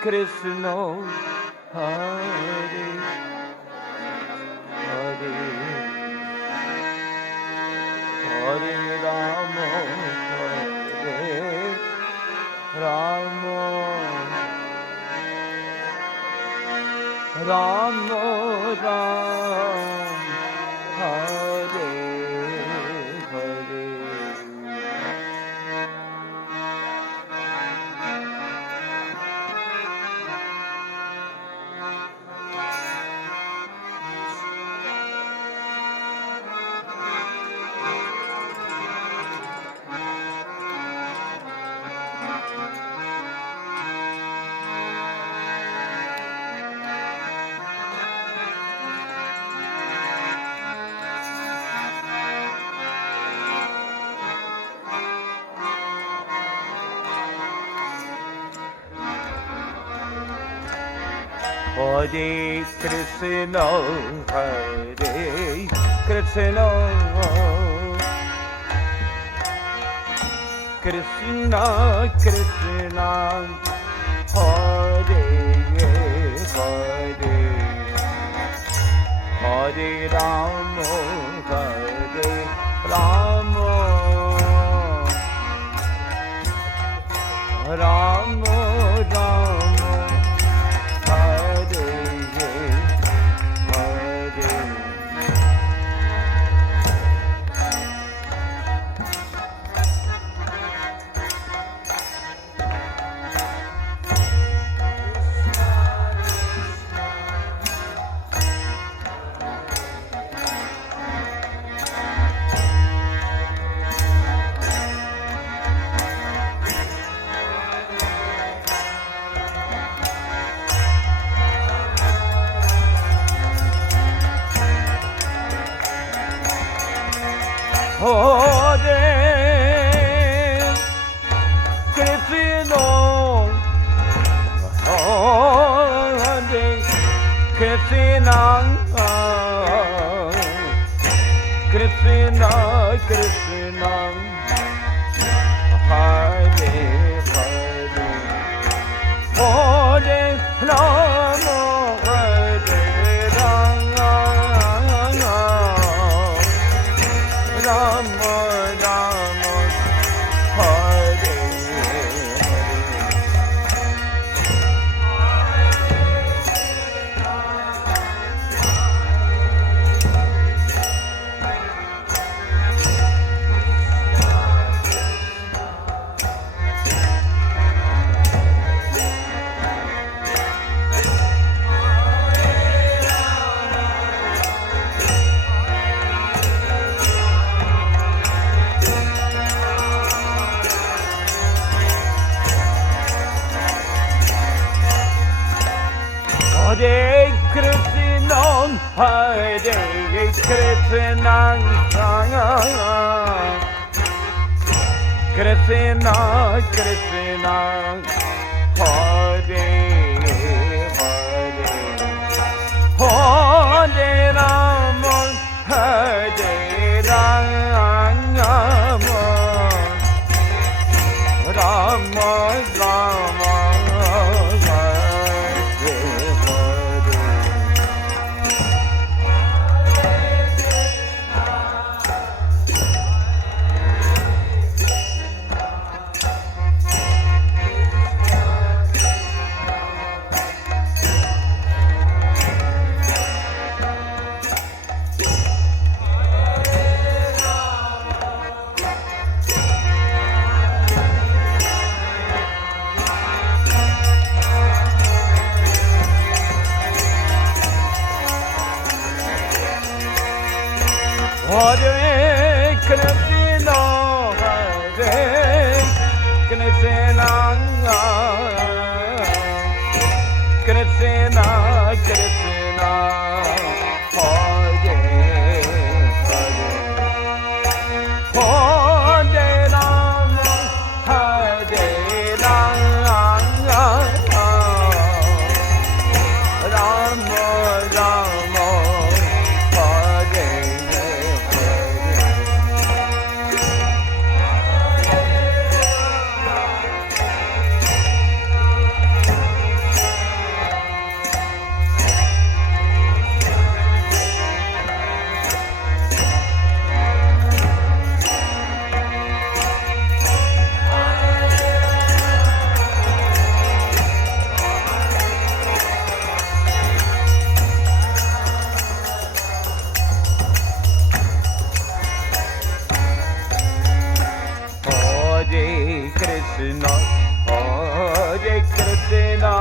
Krishna Hare Hare Hare Rama Hare Rama Rama Ram Hare Hare Hare Krishna, Hare Krishna, Krishna Krishna, Hare Hare, Hare Rama, Hare Rama, Rama Rama, Hare Hare. Krishna Krishna, Hare Hare, Hare Rama, Hare Rama, Rama Rama, Hare Hare Krishna, Hare Krishna, Krishna Krishna, Hare Hare, Hare Rama, Hare Rama, Rama Rama. Krishna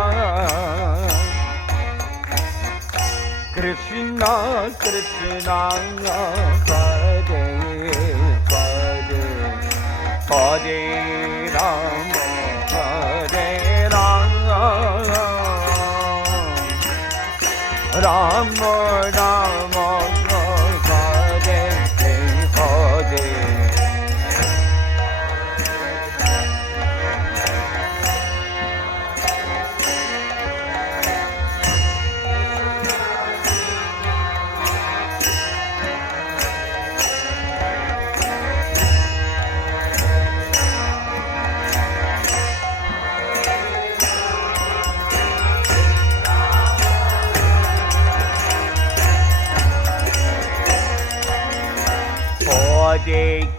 Krishna Krishna Hare Hare Hare Rama Hare Rama Rama Rama Hare Hare Hare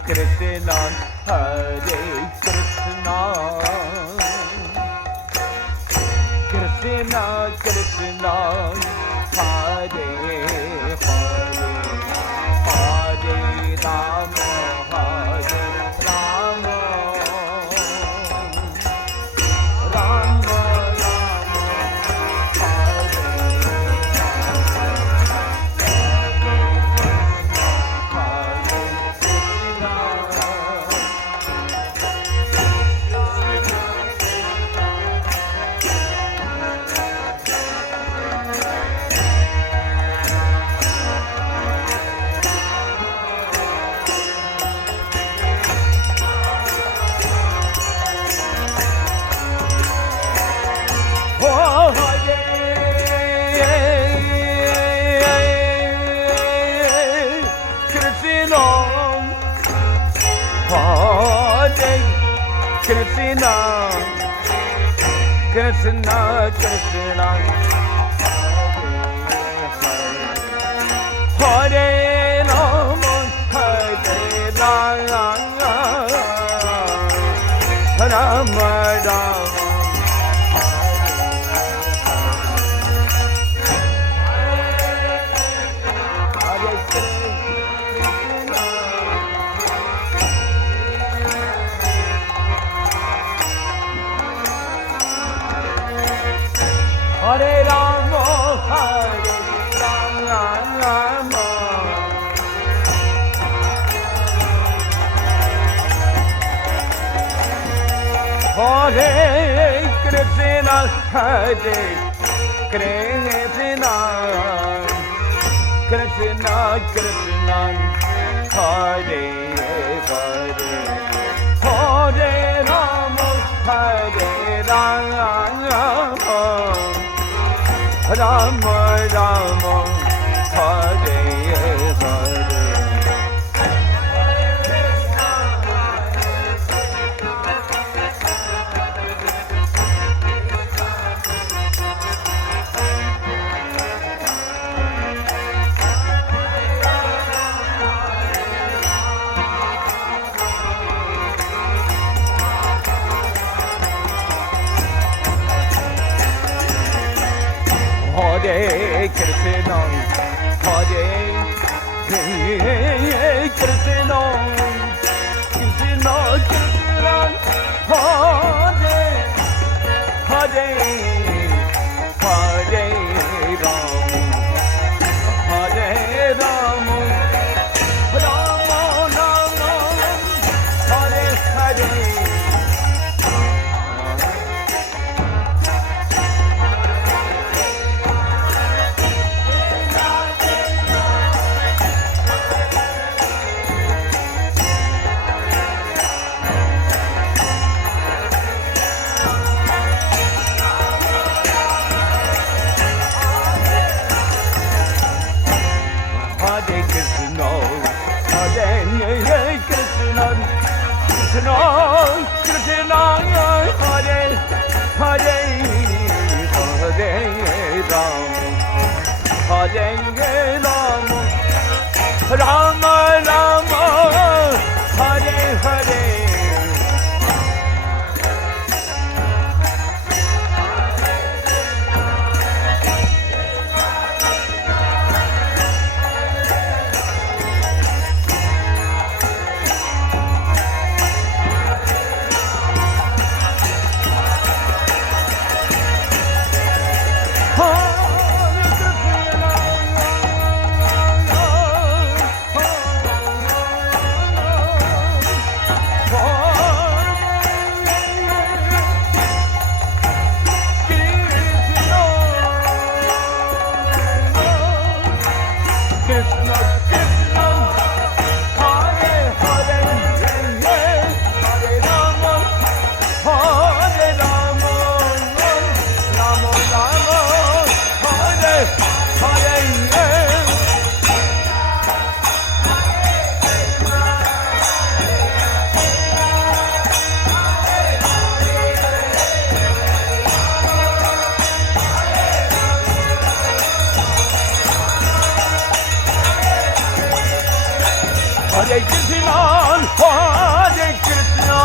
Krishna, Hare Krishna, Krishna Krishna, Hare Hare, Hare Rama, Hare Rama, Rama Rama, Krishna, Krishna Krishna, Hare Rama, Hare Rama, Rama Rama. Hare Rama, Hare Rama, Hare Krishna, Hare Krishna, Krishna Krishna, Hare Hare, Hare Rama, Hare Rama, Rama Rama, Hare Hare. Hare Krishna, Hare Krishna, Krishna Krishna, Hare Hare, Hare Rama, Hare Rama, Rama Rama, Hare Hare. Hare Krishna, Hare Krishna, Krishna Krishna, Hare Hare, Hare Rama, Hare Rama, Rama Rama, Hare Hare. Hare Krishna, Hare Krishna,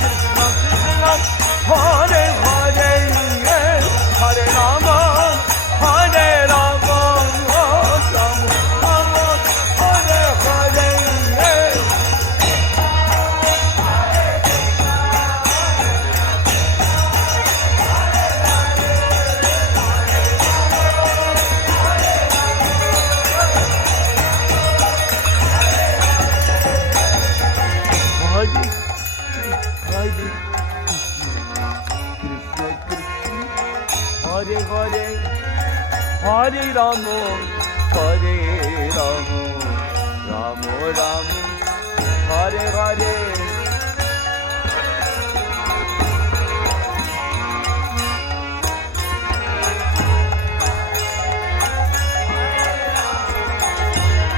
Krishna Krishna, Hare Hare, Hare Rama, Hare Rama, Rama Rama, Hare Hare. Hare Hare, Hare Rama, Hare Rama, Rama Rama, Hare Hare.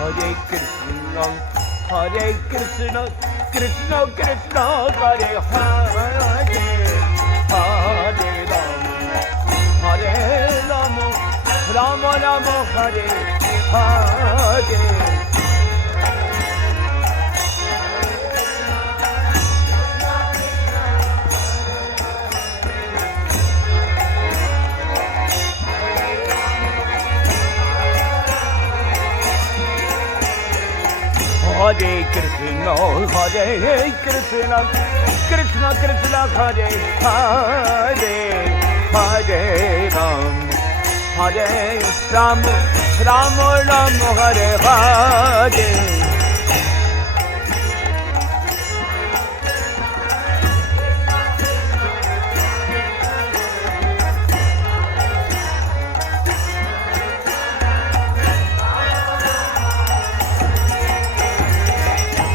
Hare Krishna, Hare Krishna, Krishna Krishna, Hare Hare, Hare Rama, Hare Rama, Rama Rama, Hare Hare. Hare Krishna, Hare Krishna, Krishna Krishna, Hare Hare, Hare Ram, Hare Ram, Ram Ram, Hare Hare.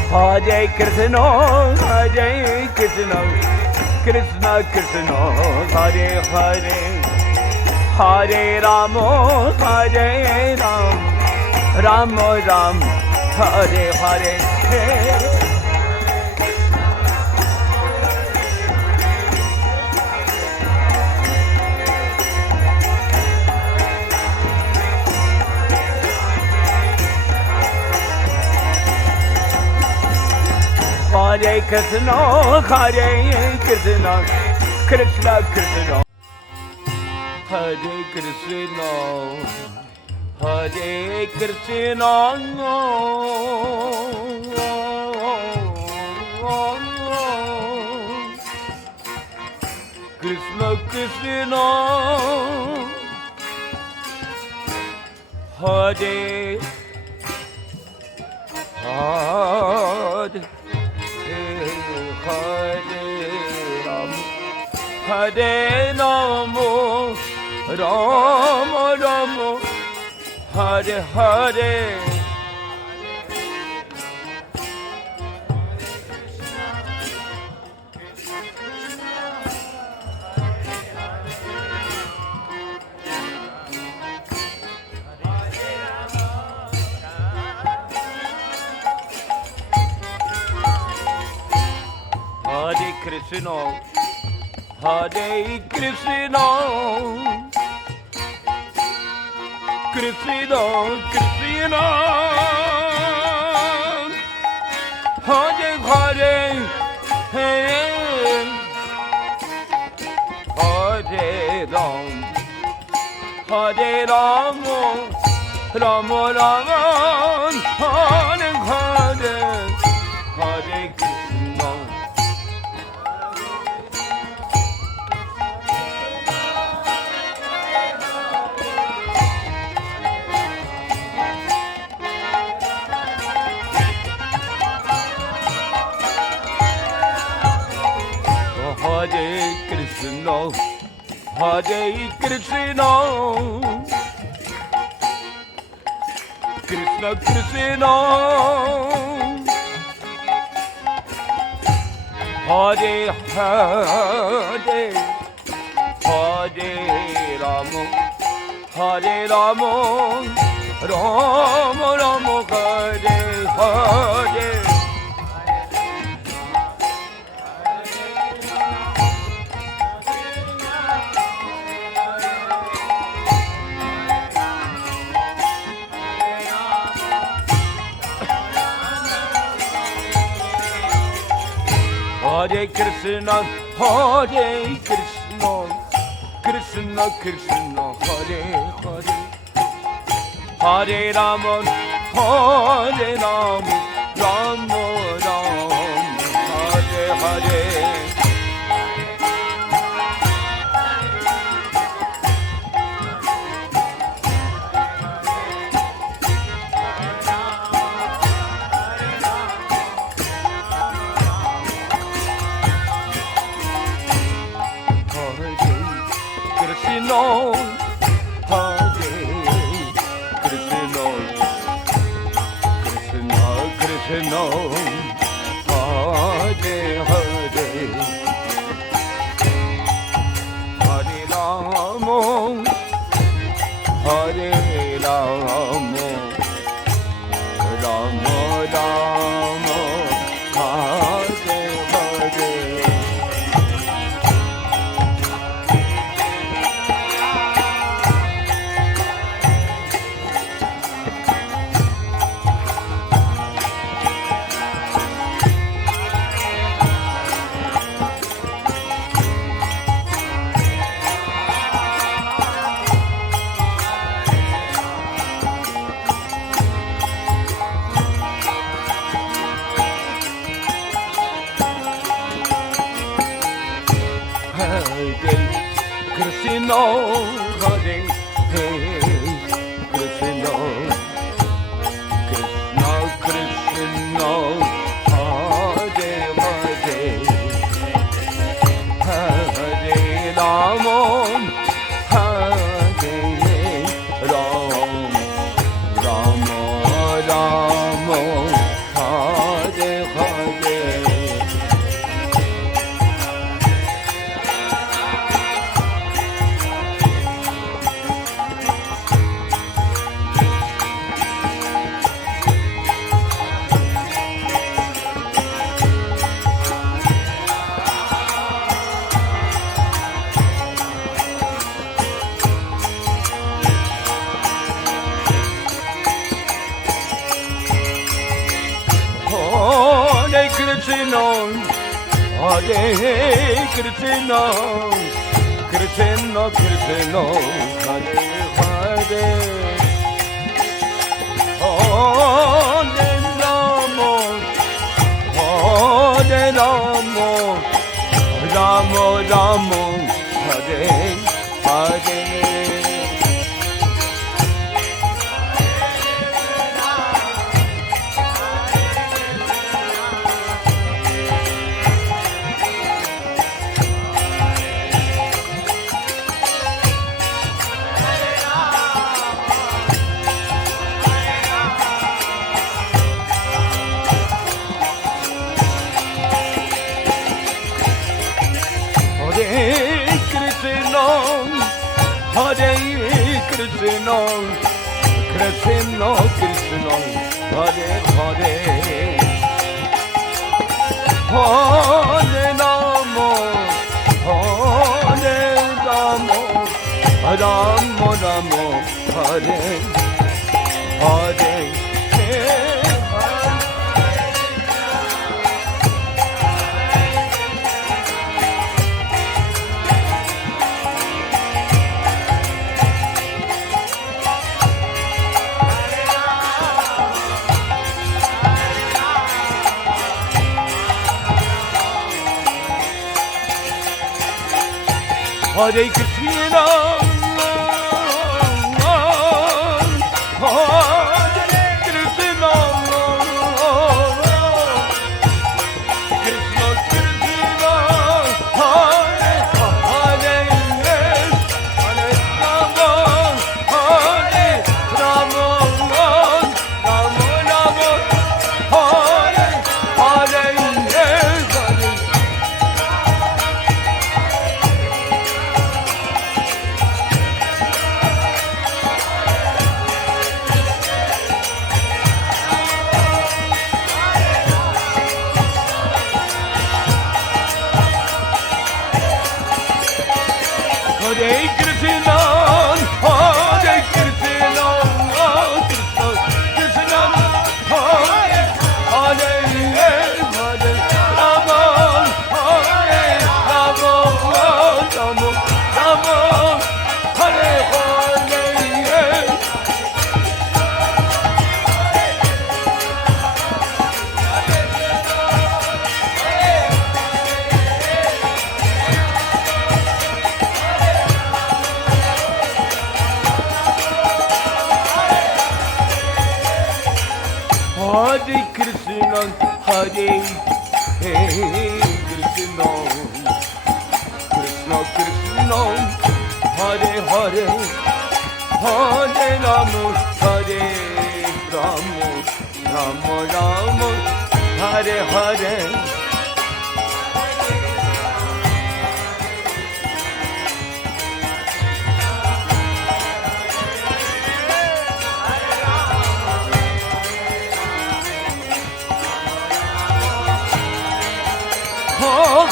Hare Krishna, Hare Krishna, Krishna Krishna, Hare Hare, Hare Rama, Hare Ram, Rama Ram, Hare Hare. Hare Krishna, Hare Krishna, Krishna Krishna, Hare Krishna, Hare Krishna, Krishna Krishna, Hare Hare. Hare Rama, Rama Rama, Hare Hare. Hare Krishna, Hare Krishna, Krishna Krishna, Hare Hare, Hare Ram, Hare Rama, Rama Rama, Hare Hare, Hare Krishna. Hare Krishna, Hare Krishna, Krishna Krishna, Hare Hare, Hare Rama, Hare Rama, Rama Rama, Hare Hare. Hare Krishna, Hare Krishna, Krishna Krishna, Hare Hare, Hare Rama, Hare Rama, Rama Rama, Hare Hare. Krishna, Hare Krishna, Krishna Krishna, Hare Hare, Hare Rama, Hare Rama, Rama Rama, Hare Hare. Krishna, Hare Krishna, Krishna Krishna, Hare Hare, Hare Rama, Hare Rama, Rama Rama, Hare Hare. Hare Krishna, Hare Krishna, Krishna Krishna, Hare Hare, Hare Rama, Hare Rama, Rama Rama, Hare Hare. Hare Krishna, Krishna Krishna, Hare Hare, Hare Rama, Hare Rama, Rama Rama, Hare Hare. Hare Krishna, Hare Krishna, Krishna Krishna, Hare Hare, Hare Rama, Hare Rama, Rama Rama, Hare Hare, Hare. Hare Krishna, Hare Krishna, Krishna Krishna, Hare Hare, Hare Rama, Hare Krishna, Krishna Krishna, Hare Hare, Hare Rama, Hare Rama, Rama Rama, Hare Hare.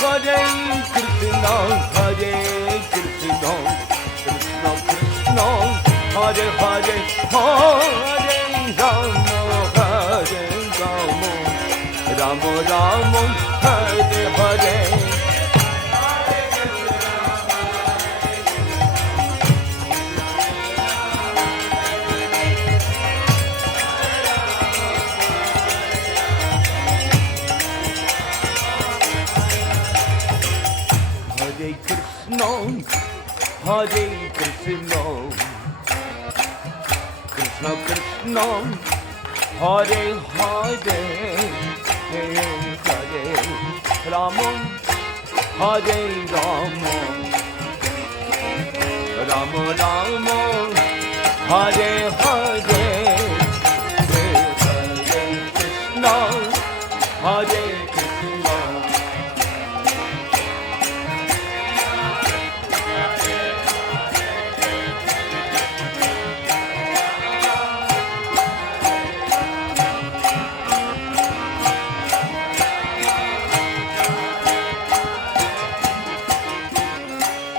Hare Krishna, Hare Krishna, Krishna Krishna, Hare Hare, Hare Rama, Hare Rama, Rama Rama, Hare Hare. Hare Krishna, Hare Krishna, Krishna Krishna, Hare Hare, Hare Rama, Hare Rama, Rama Rama, Hare Hare, Hare Krishna, Hare Krishna.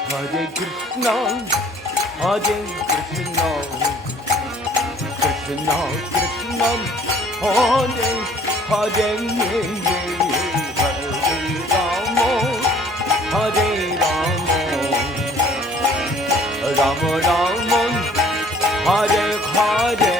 Hare Krishna, Hare Krishna, Krishna Krishna, Hare Hare, Hare Rama, Hare Rama, Rama Rama, Hare Hare.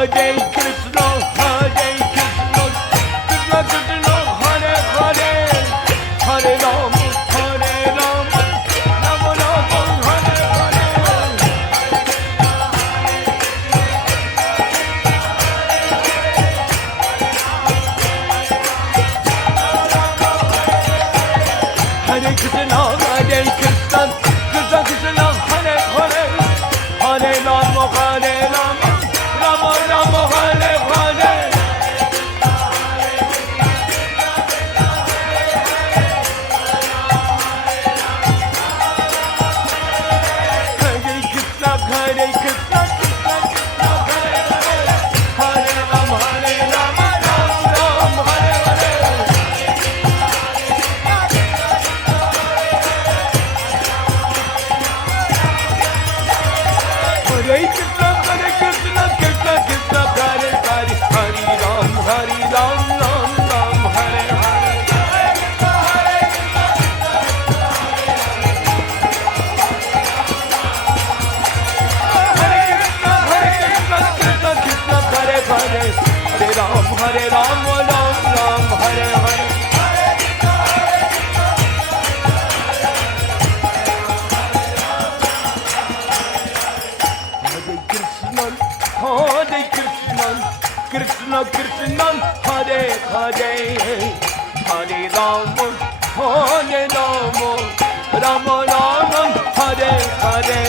Hare Krishna, Krishna Krishna, Hare Hare, Hare Rama, Rama Rama, Hare Hare. Hare Krishna, Krishna Krishna, Hare Hare, Hare Rama, Rama Rama, Hare Hare. Hare Krishna, Krishna Krishna, Hare Hare, Hare Rama, Rama Rama, Hare Hare. Hare Krishna, Krishna Krishna, Hare Hare, Hare Ram, Ram Ram, Hare Hare. Hare Krishna, Krishna Krishna, Hare Hare, Hare Ram, Ram Ram, Hare Hare.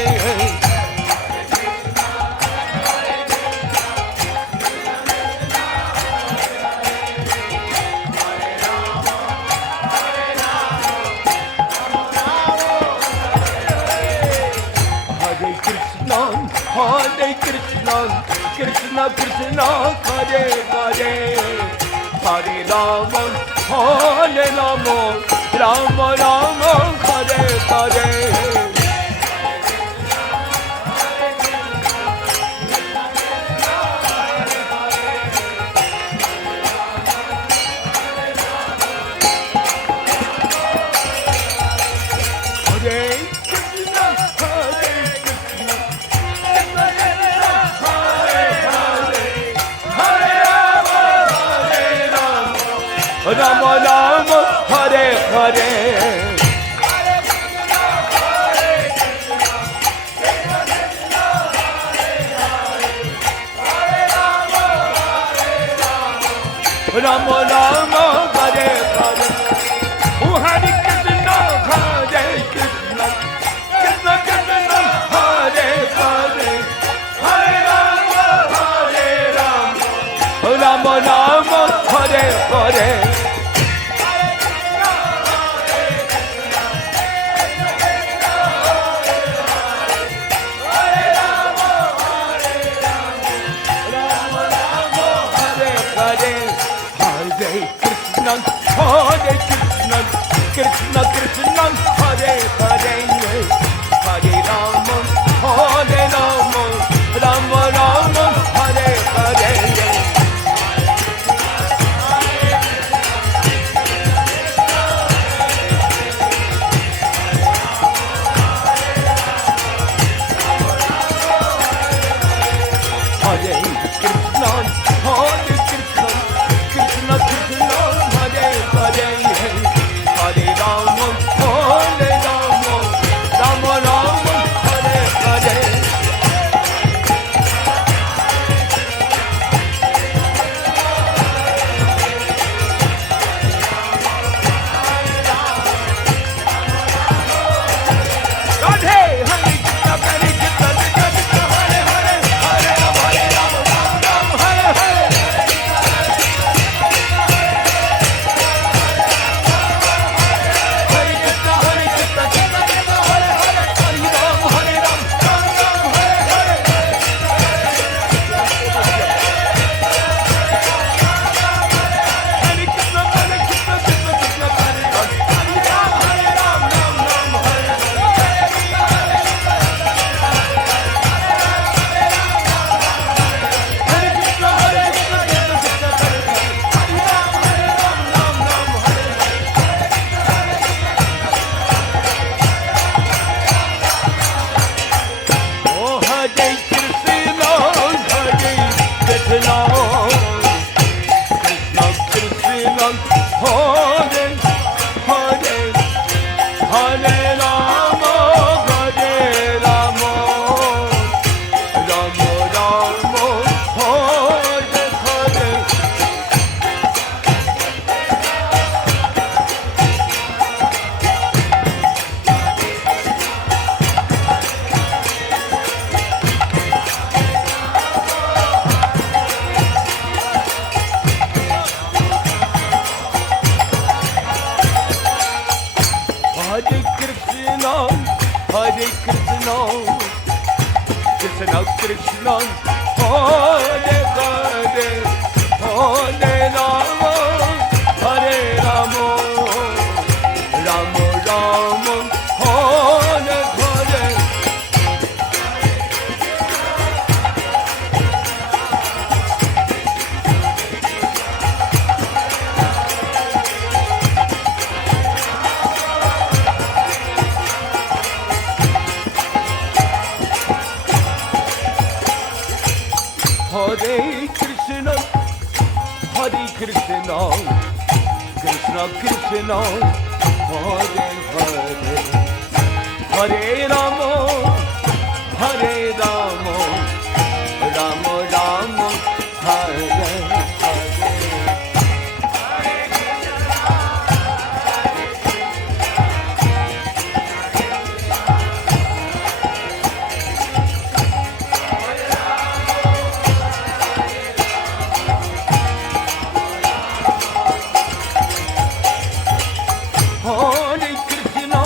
Hare Krishna, Krishna Krishna, Hare Hare, Hare Rama, Rama Rama, Hare Hare. Hare Krishna, Krishna Krishna, Hare Hare, Hare Rama, Rama Rama, Hare Hare. Hare Krishna, Rama Rama, Hare Hare. Rama Rama, Hare Hare. Oh, Hare Krishna, Krishna Krishna, Hare Hare, Hare Rama, Rama Rama, Hare Hare. Krishna Krishna, Hare Hare, Hare Rama, Rama Rama, Hare Hare. Hare Krishna, Krishna Krishna, Hare Hare, Hare Rama, Hare Krishna, Krishna Krishna, Hare Hare, Hare Rama, Hare Rama, Rama Rama, Hare Hare. Hare Krishna, Hare Krishna, Krishna Krishna, Hare Hare, Hare Rama, Hare Rama, Rama Rama, Hare Hare. Hare Krishna,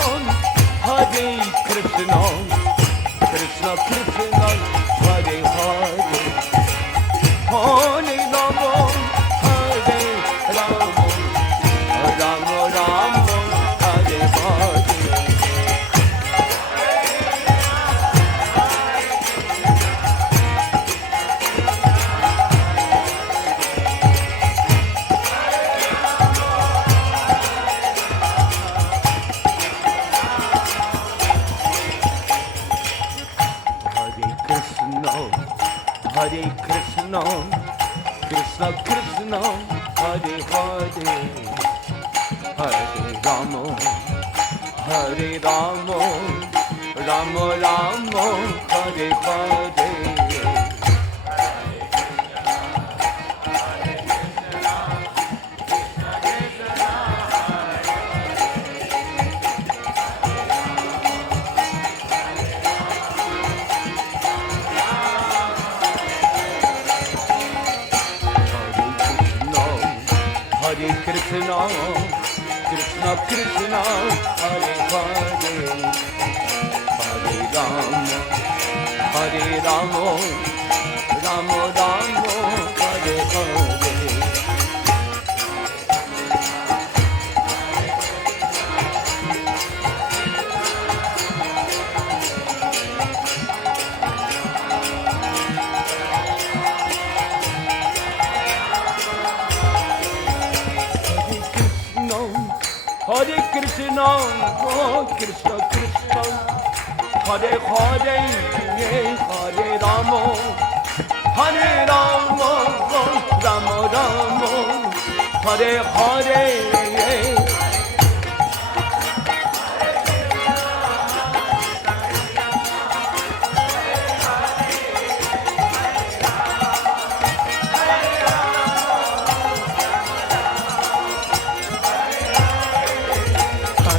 Hare Krishna, Krishna Krishna, Hare Hare, Hare Rama, Hare Rama, Rama Rama, Hare Hare. Hare Krishna, Krishna Krishna, Hare Hare, Hare Rama, Hare Rama, Rama Rama, Hare Hare. Hare Krishna, Krishna Krishna, Hare Hare, Hare Rama, Hare Rama, Rama Rama, Hare Hare. Hare Krishna, oh Krishna Krishna, Hare Hare, Hare Rama, Hare Rama, Rama Rama, Hare Hare.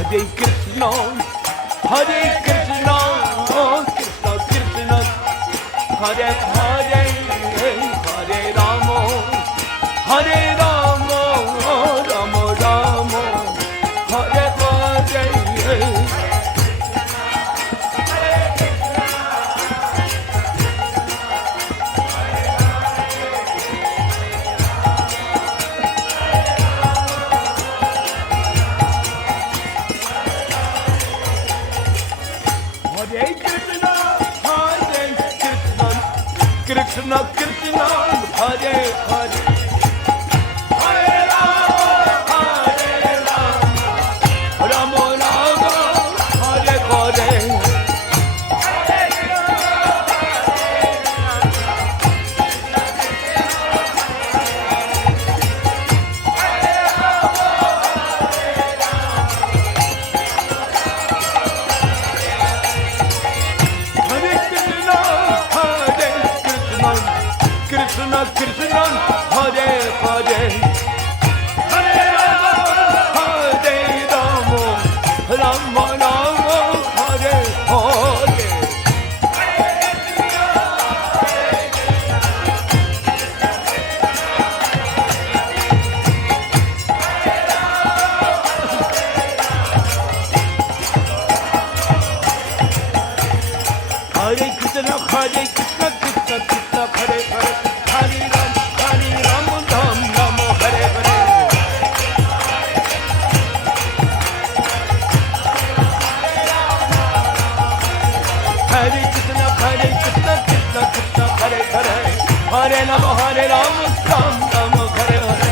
Hare Krishna, Hare Krishna, oh Krishna Krishna, Hare Hare, Hare Rama, Hare Rama, Rama Rama, Hare Hare. Hare Krishna, Hare Krishna, Krishna Krishna, Hare Hare, Hare Rama, Hare Rama, Rama Rama, Hare Hare. Krishna Krishna, Hare Hare, Hare Rama, Hare Rama, Rama Rama, Hare Hare. Hare Rama, Ram Rama, Hare Hare.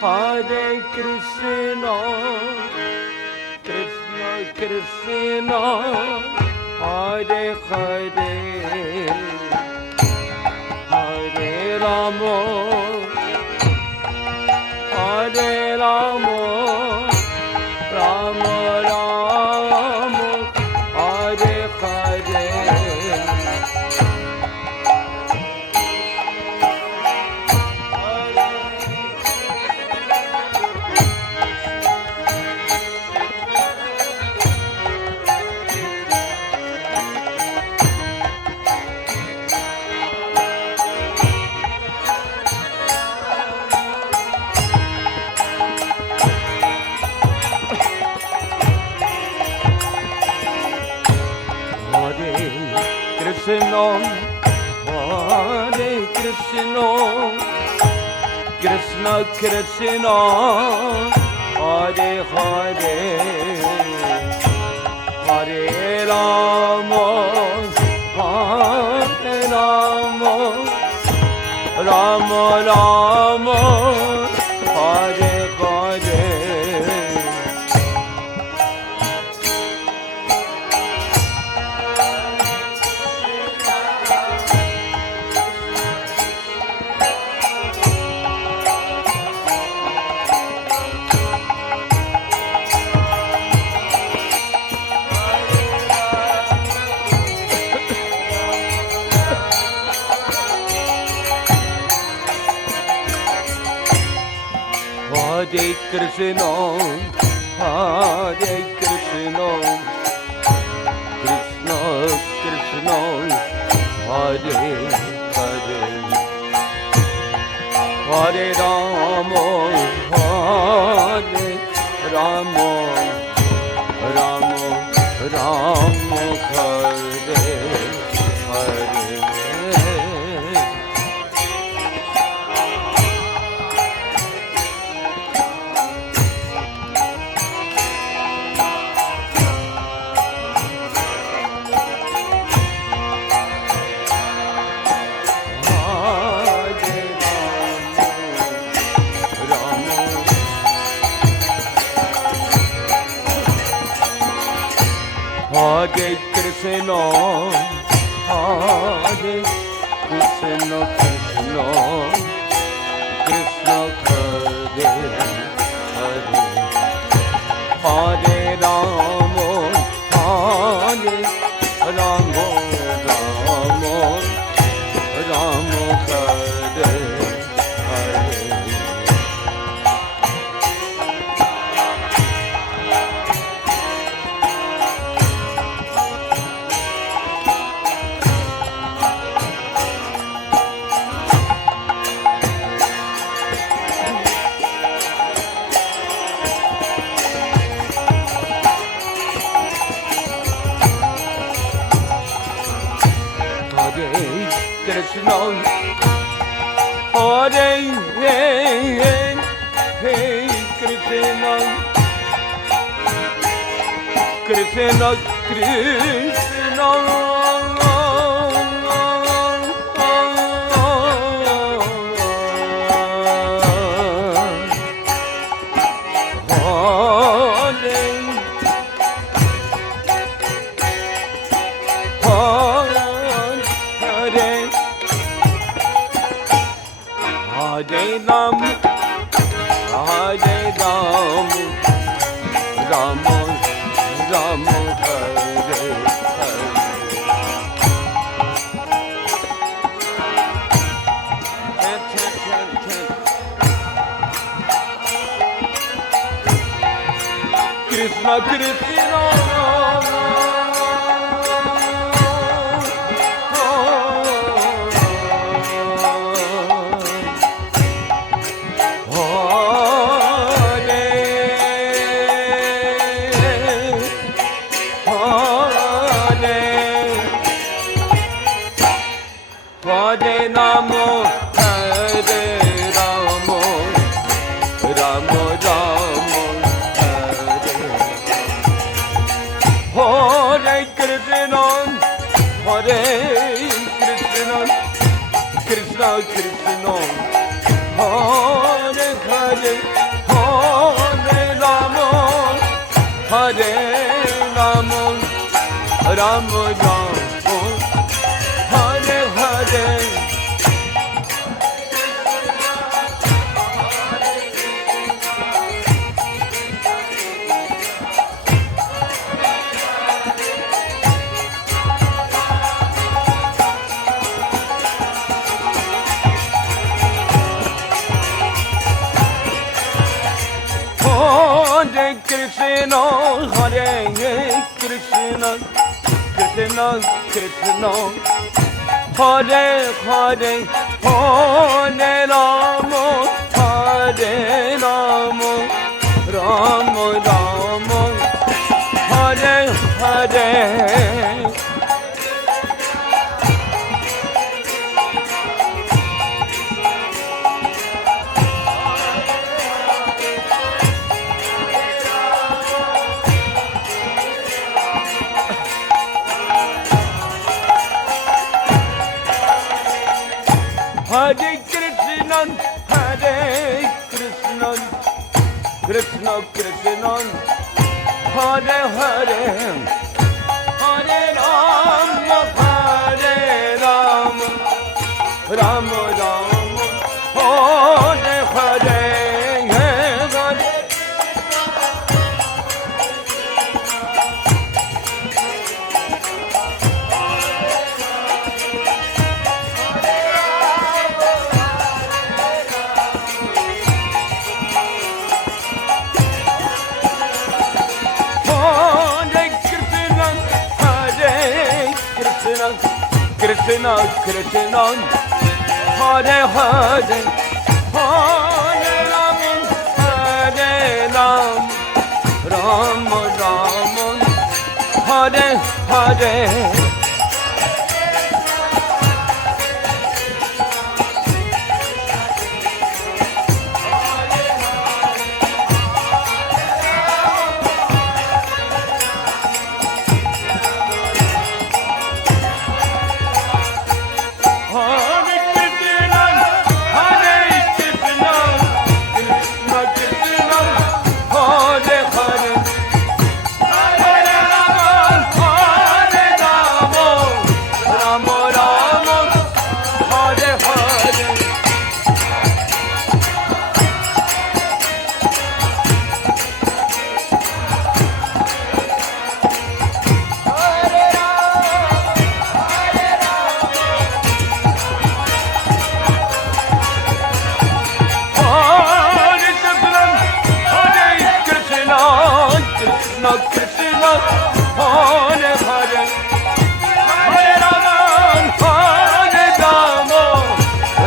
Hare Krishna, Krishna Krishna, Hare Hare, Hare Rama, Hare Rama, Rama Rama, Hare Hare. Krishna, Hare Krishna, Krishna Krishna, Hare Hare, Hare Rama, Hare Rama, Rama Rama, Hare Hare. Hare Krishna, Hare Krishna, Krishna Krishna, Hare Hare, Hare Rama, Hare Rama, Rama Rama, Hare Hare. Hare Krishna, Hare Krishna, Krishna Krishna, Hare Hare, Hare Rama, Hare Rama, Rama Rama, Hare Hare. Krishna, Hare Krishna, Krishna Krishna, Krishna Krishna Hare Ramo Hare Ramo Ramo Ramo Hare Krishna Hare Krishna Krishna Krishna Hare Hare Hare Ramo Hare Ramo Ramo Ramo Hare Hare Hare Krishna, Hare Krishna, Krishna Krishna, Hare Hare, Hare Rama, Hare Rama, Rama Rama, Hare Hare. Hare Krishna, Hare Krishna, Krishna Krishna, Hare Hare, Hare Rama, Hare Rama, Rama Rama, Hare Hare, Hare Krishna Krishna, Hare Hare, Hare Rama, Hare Rama, Rama Rama, Hare Hare. Krishna, Hare Hare, Hare Rama, Hare Rama,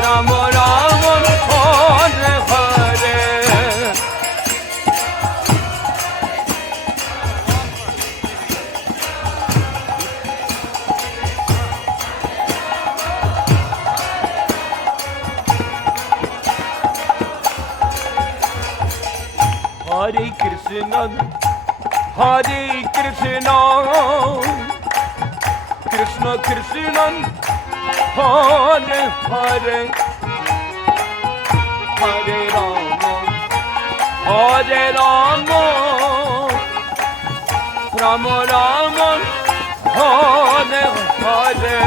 Rama Rama, Hare Hare. Hare Krishna, Hare Krishna, Krishna Krishna, Hare Hare, Hare Rama, Hare Rama, Rama Rama, Hare Hare.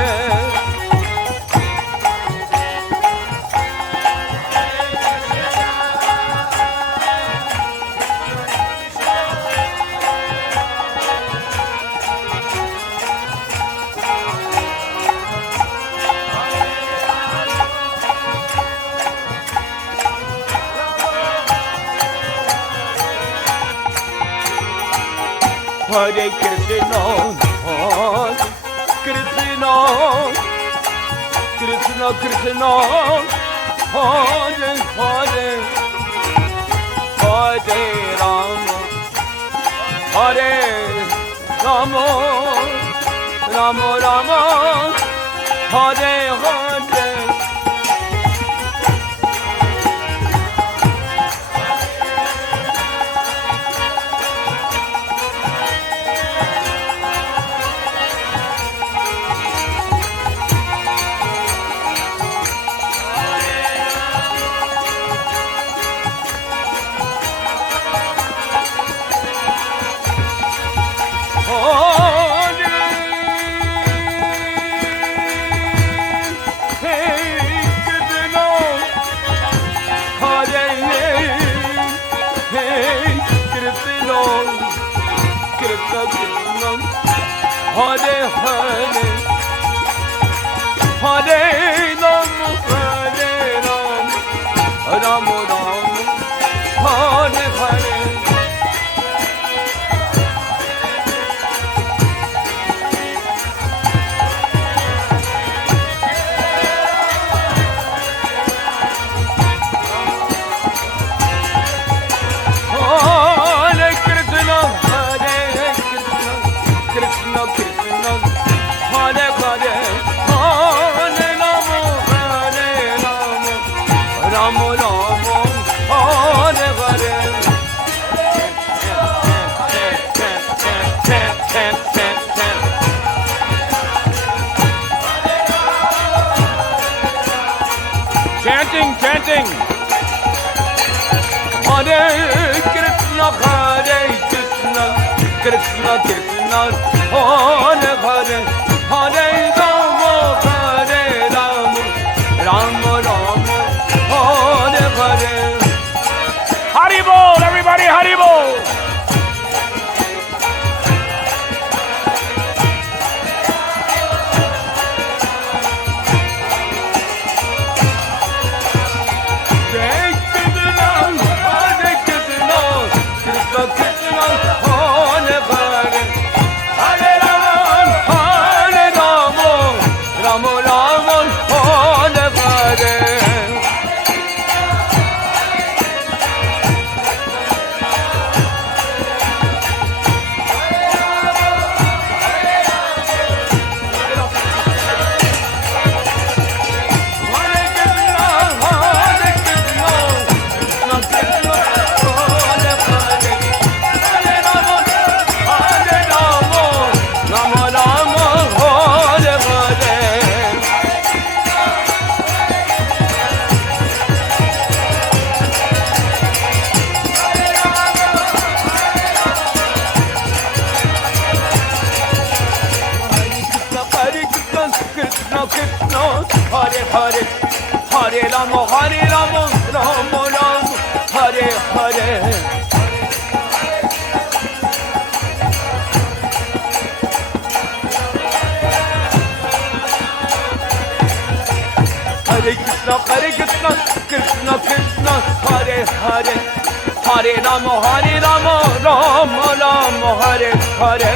Hare Krishna, Krishna, Krishna Krishna, Hare Hare, Hare Rama, Hare Rama, Rama Rama, Hare Hare. Hare Hare, Hare Rama, Hare Rama, Rama Rama, Hare Hare. Hare Krishna, Hare Krishna, Krishna Krishna, Hare Hare, Hare Rama, Hare Rama, Rama Rama, Hare Hare. Chanting, chanting. Hare Krishna, Hare Krishna, Krishna Krishna, Hare Hare, Hare Rama, Hare Rama, Rama Rama, Hare Hare. Haribol, everybody, Haribol. Hare Hare, Hare Rama, Hare Rama, Rama Rama, Hare Hare. Hare Krishna, Krishna Krishna, Hare Hare, Hare Rama, Rama Rama, Hare Hare.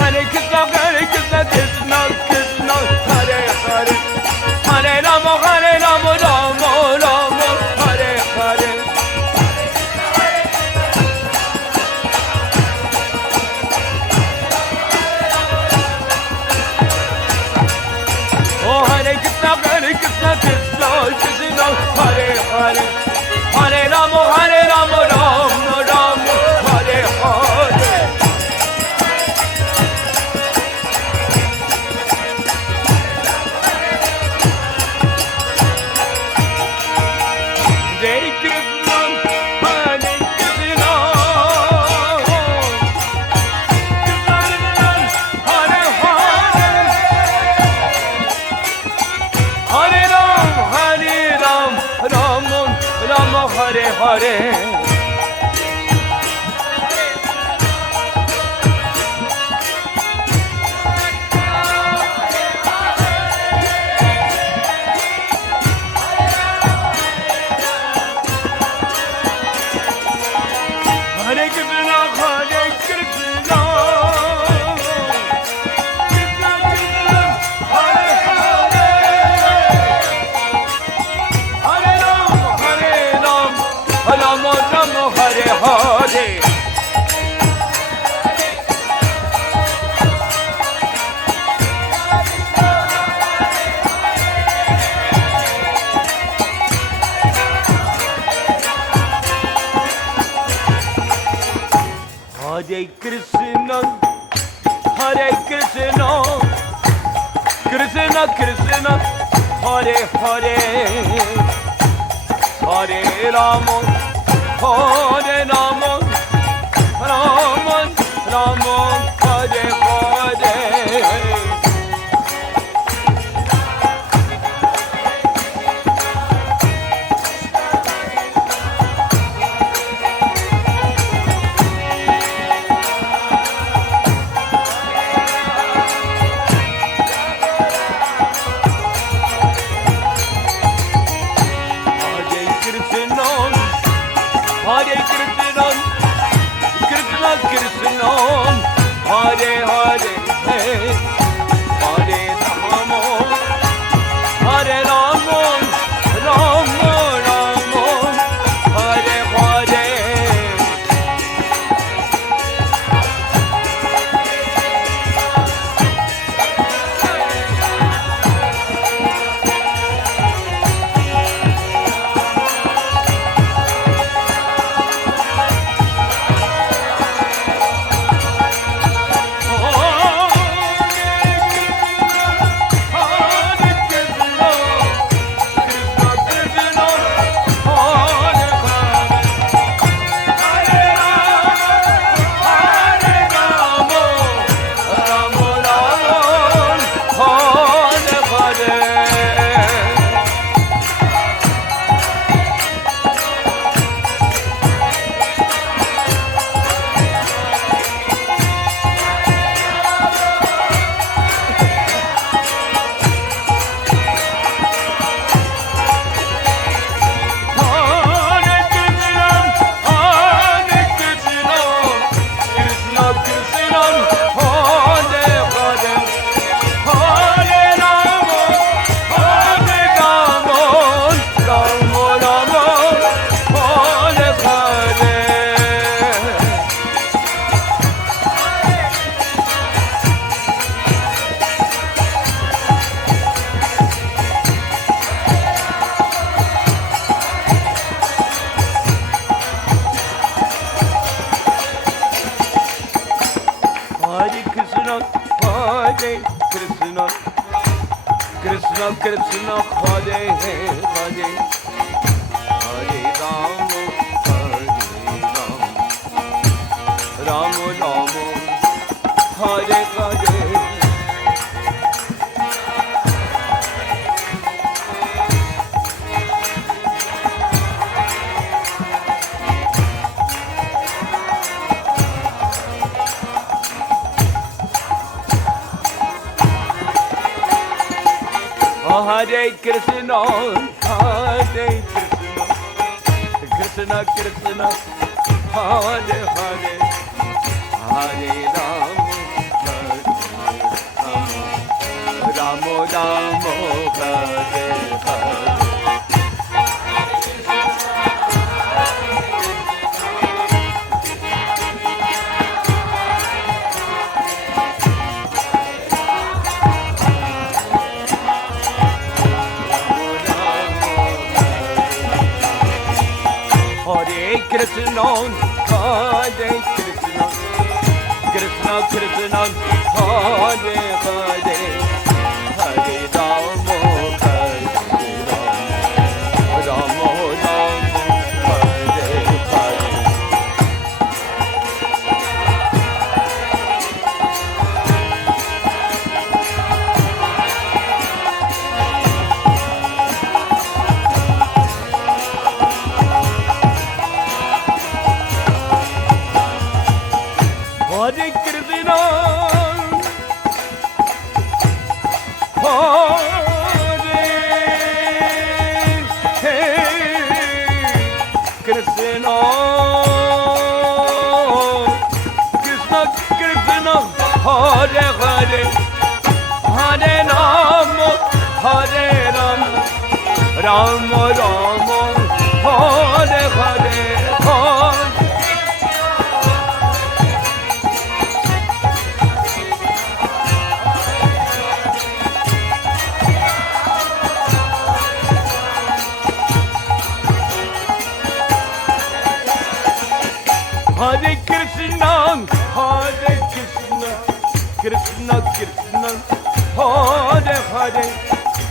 Hare Krishna, Krishna Krishna, Hare Hare, Hare Rama, Rama Rama, Hare Hare. Oh, Hare Krishna, Krishna Krishna, Hare Hare, Hare Rama, Rama Rama, Hare Hare. Hare Hare. Radhe. Hare Krishna, Hare Krishna, Krishna Krishna, Hare Hare, Hare Rama, Hare Rama, Rama Rama, Hare Hare. Hare Krishna, Krishna Krishna, Hare Hare, Hare Rama, Hare Rama, Rama Rama, Hare Hare. Krishna Krishna, Hare Hare, Hare Rama, Hare Rama, Rama Rama, Hare Hare. Hare Krishna, Hare Krishna, Krishna Krishna, Hare Hare, Hare Rama, Hare Rama, Rama Rama, Hare Hare. Krishna, Hare Krishna, Krishna Krishna, Hare Hare, Hare Rama, Hare Rama, Rama Rama, Hare Hare. Hare Krishna, Hare Hare, Hare Rama, Hare Rama, Rama Rama, Hare Hare, Hare Krishna, Hare Krishna, Krishna Krishna, Hare Hare,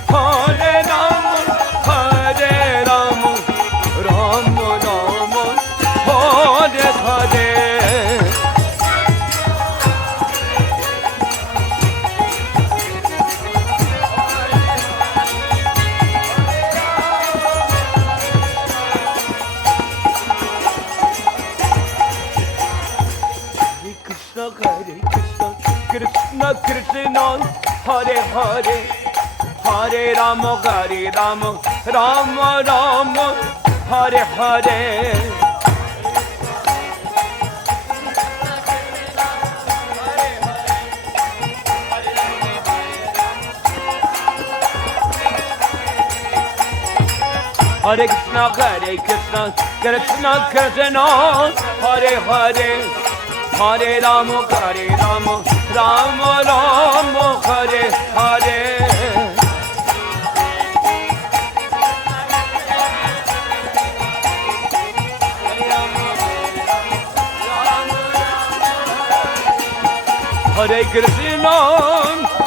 Hare Rama, Hare Rama, Rama Rama, Hare Hare. Krishna Krishna, Hare Hare, Hare Rama, Hare Rama, Rama Rama, Hare Hare. Hare Krishna, Hare Krishna, Krishna Krishna, Hare Hare, Hare Rama, Hare Rama, Rama Rama, Hare Hare. Hare Krishna,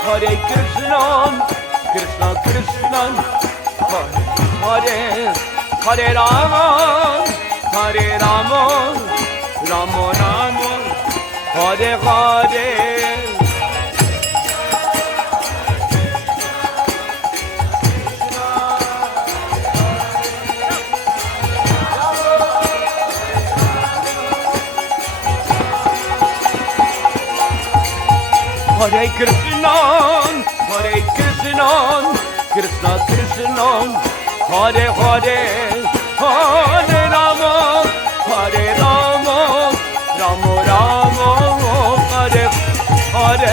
Hare Krishna, Krishna Krishna, Hare Hare Rama, Hare Rama, Rama Rama, Hare Hare. Hare Krishna, Hare Krishna, Krishna Krishna, Hare Hare, Hare Rama, Hare Rama, Rama Rama, Hare Hare.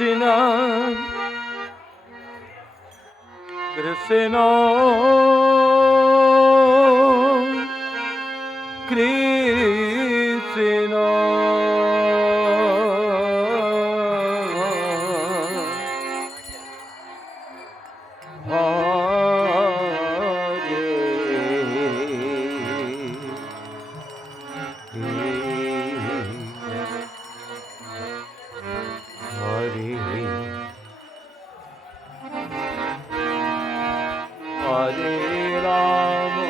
Krishna Krishna Krishna Hare Rama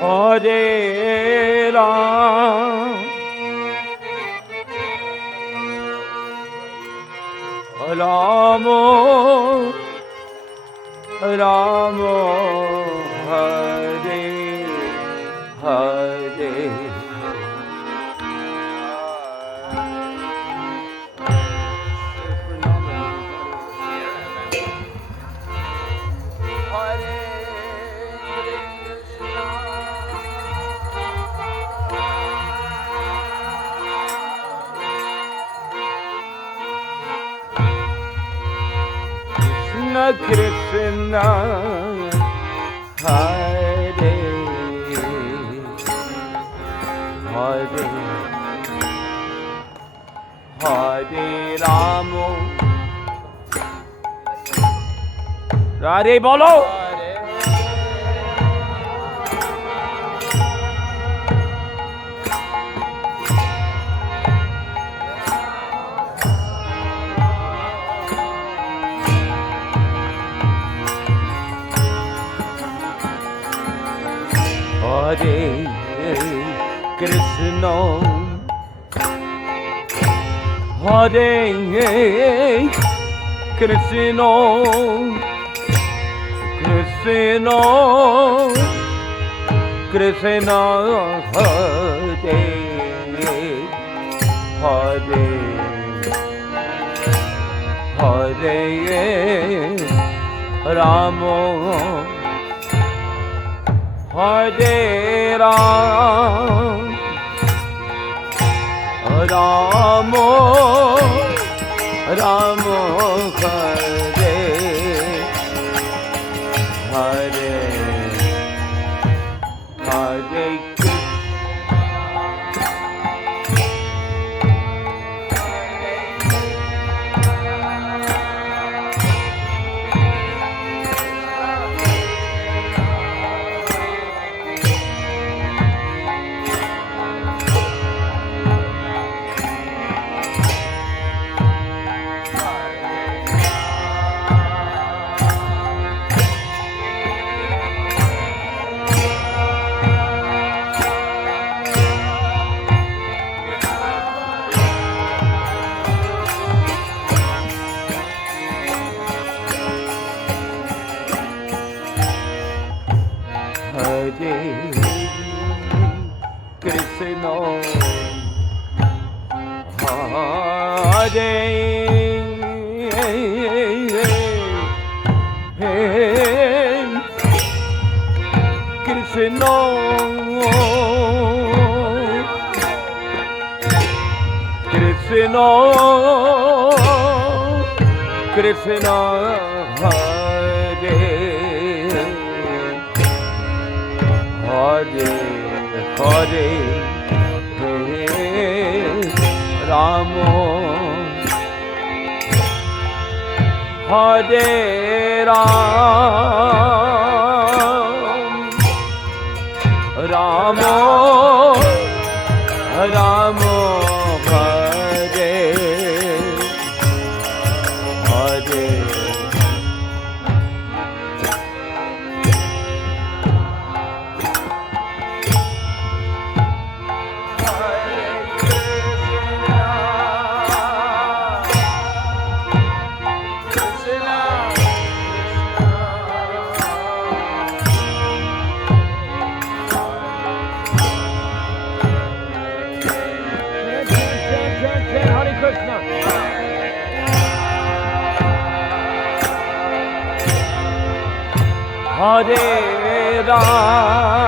Hare Rama Rama Rama Hare Hare Krishna Hare Hare Hare Rama Radhe bolo Hare Krishna Hare Krishna Krishna Krishna Hare Hare Hare Rama Hare Ram Rama Rama Hare Hare Hare Krishna Hare Krishna Krishna Krishna Hare Hare Hare Rama Hare Ram Rama Rama Hare Hare Hare Ram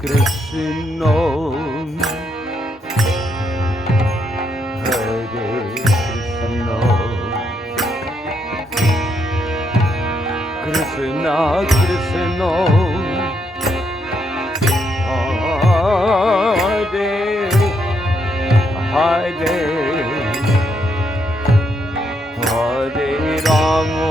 Krishna, Hare Krishna, Krishna Krishna, Hare Hare, Hare Rama,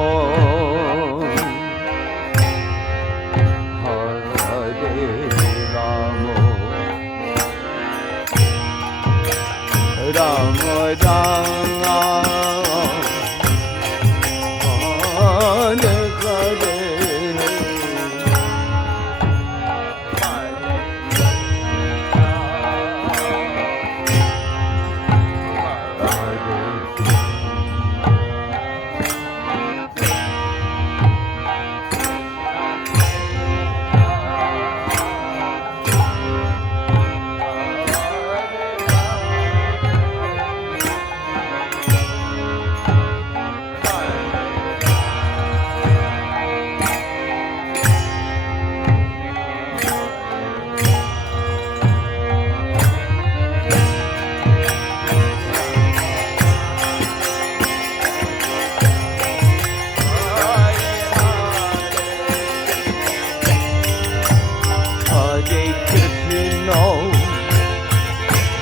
Rama Rama, Hare Hare,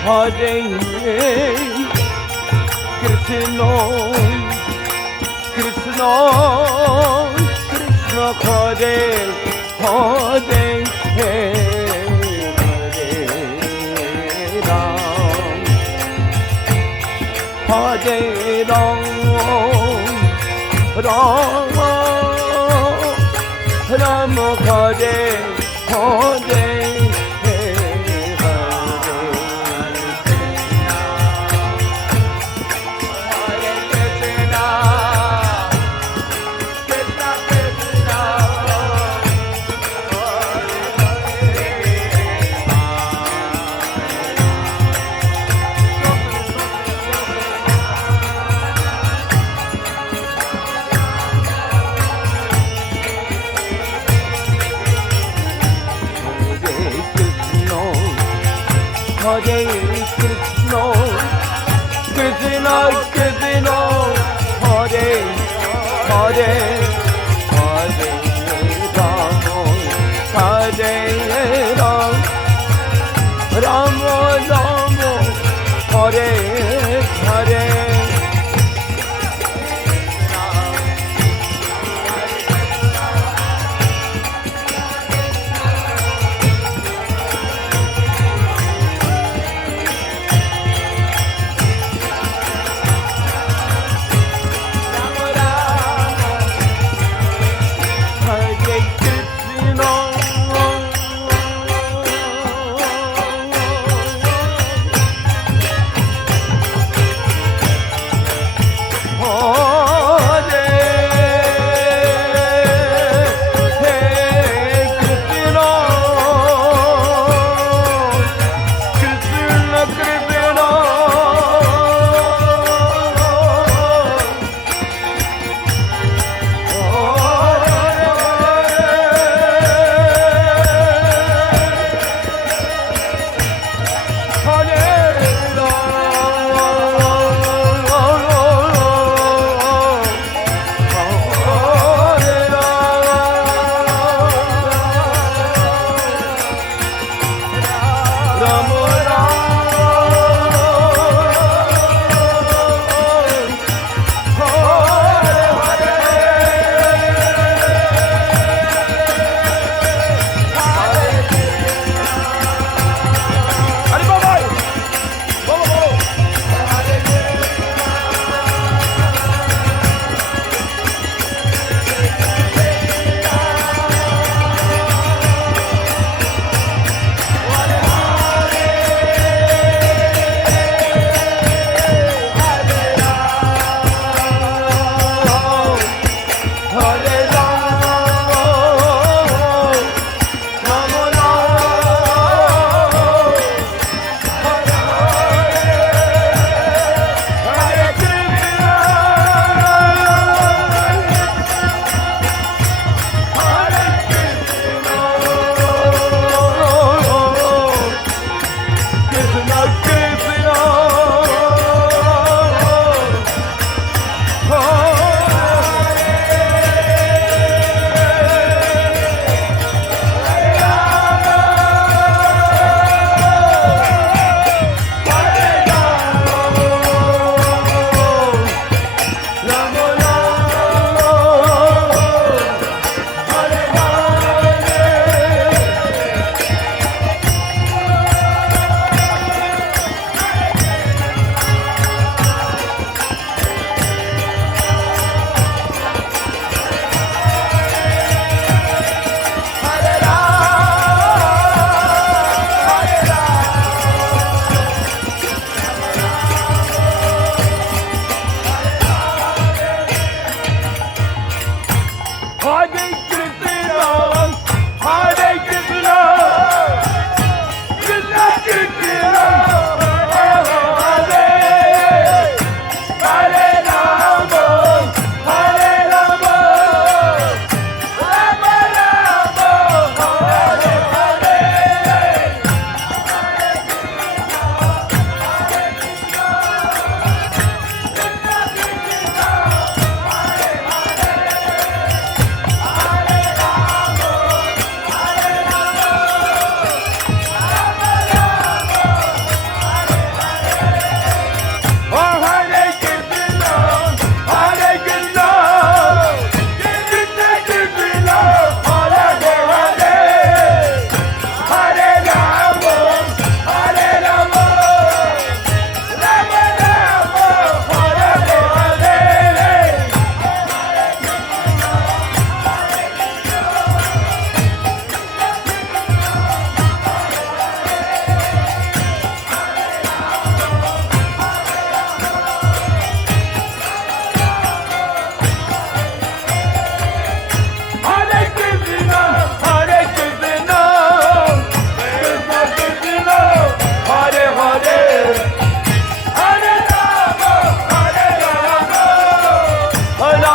Hare Krishna, Krishna Krishna, Hare Hare, Hare Ram, Hare Ram, Rama Rama, Hare Hare. Hare Krishna, Krishna Krishna, Hare Hare, Hare Rama, Hare Rama, Rama Rama, Hare Hare.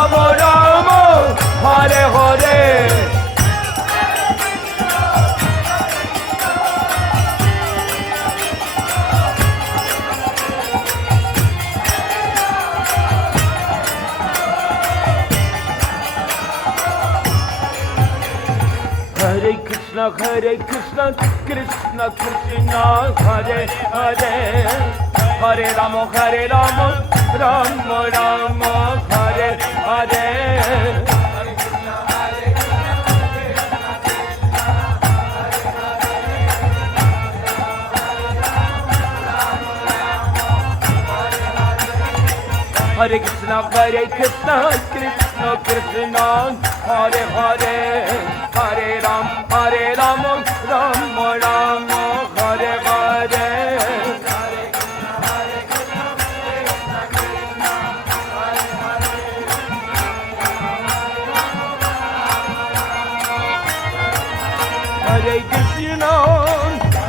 Ram Ram Hare Hare Hare Krishna, Krishna Krishna, Hare Hare, Hare Rama, Rama Rama, Hare Hare. Hare Krishna, Krishna Krishna, Hare Hare, Hare Ram, Rama Rama, Hare Hare.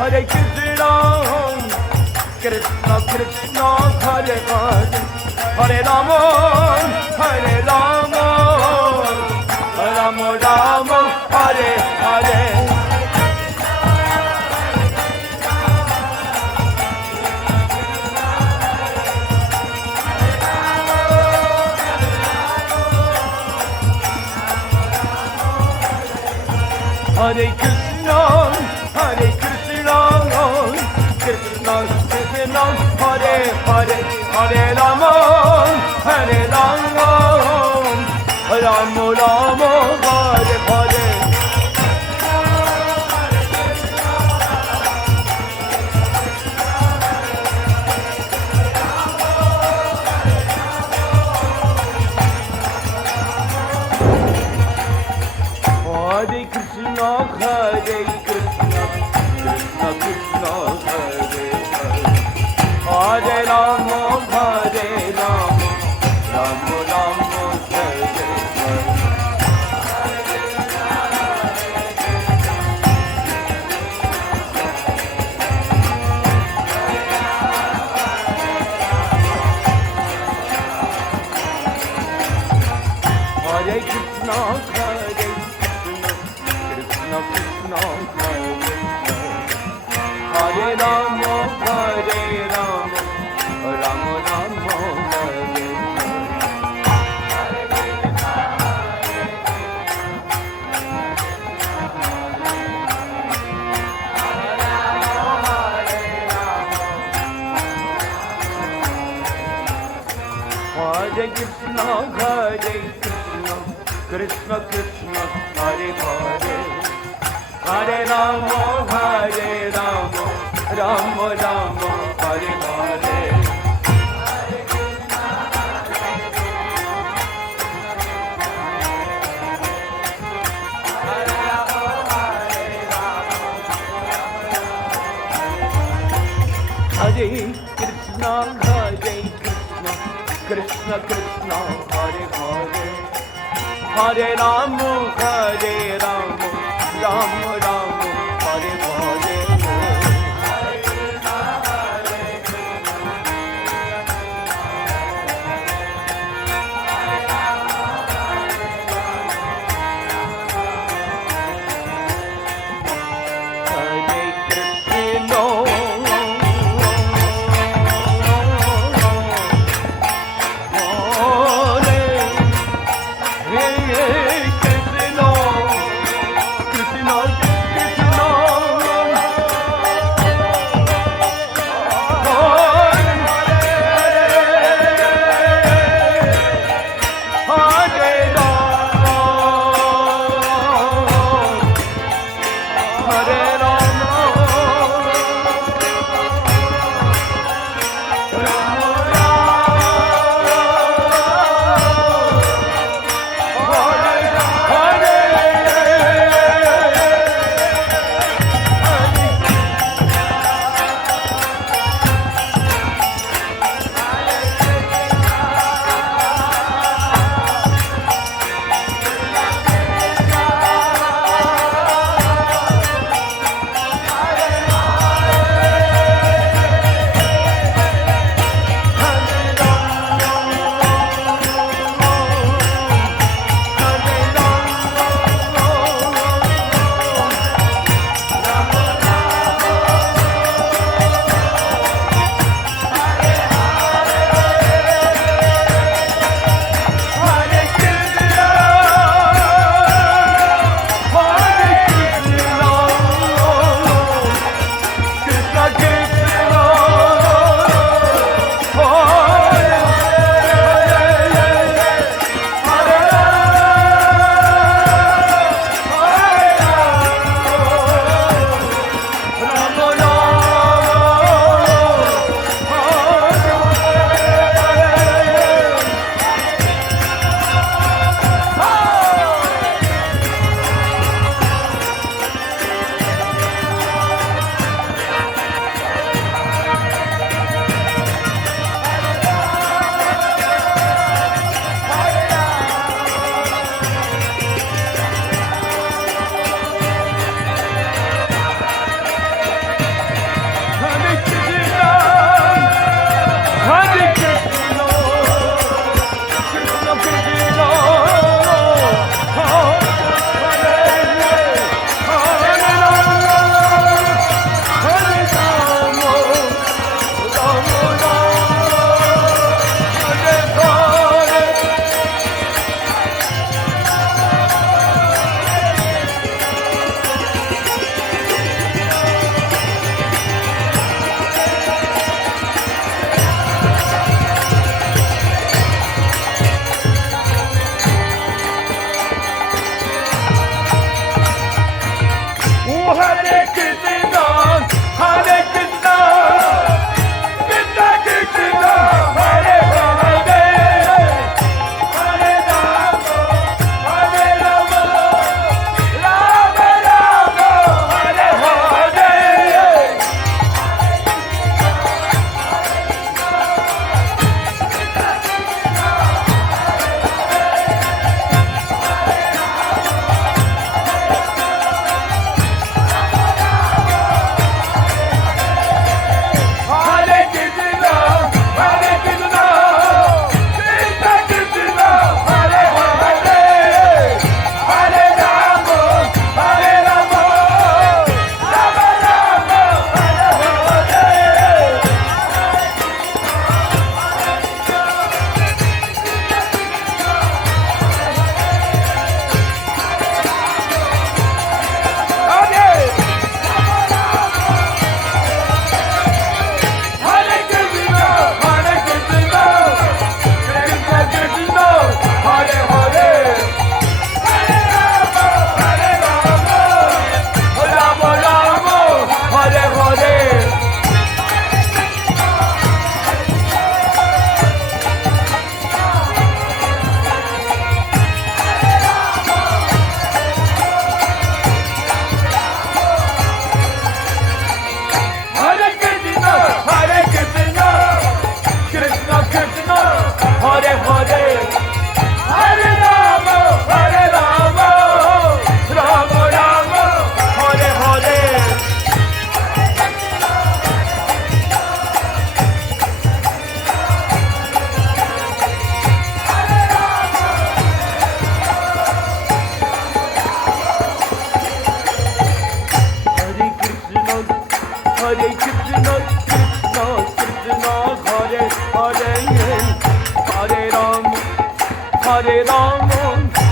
Hare Krishna, Krishna Krishna, Hare Hare, Hare Rama, Rama Rama, Hare Hare. Hare Krishna, Krishna Krishna, Hare Hare, Hare Rama, Rama Rama, Hare Hare. Hare Krishna, Krishna Krishna, Hare Hare, Hare Rama, Rama Rama, Hare Hare. Hare Krishna, Krishna Krishna, Hare Hare, Hare Rama, Rama Rama, Hare Hare. Hare Krishna, Krishna Krishna, Hare Hare, Hare Rama, Rama Rama, Hare Hare. Hare Krishna, Krishna Krishna, Hare Hare, Hare Rama, Rama Rama, Hare Hare. Krishna Hare Ram,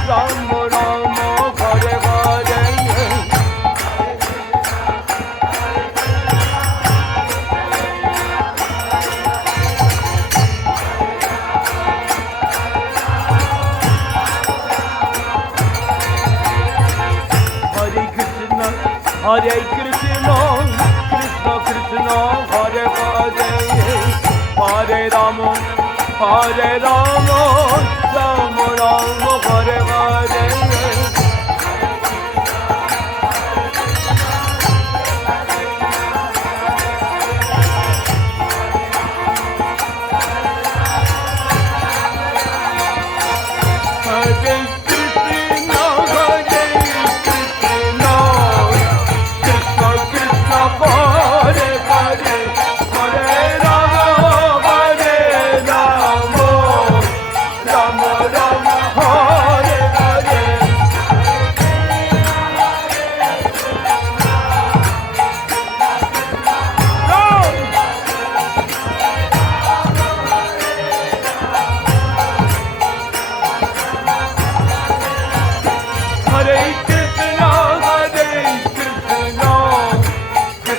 Ram Ram, Hare Hare. Hare Krishna, Krishna Krishna, Hare Hare, Hare Rama, Hare Rama, Rama Rama, Hare Hare.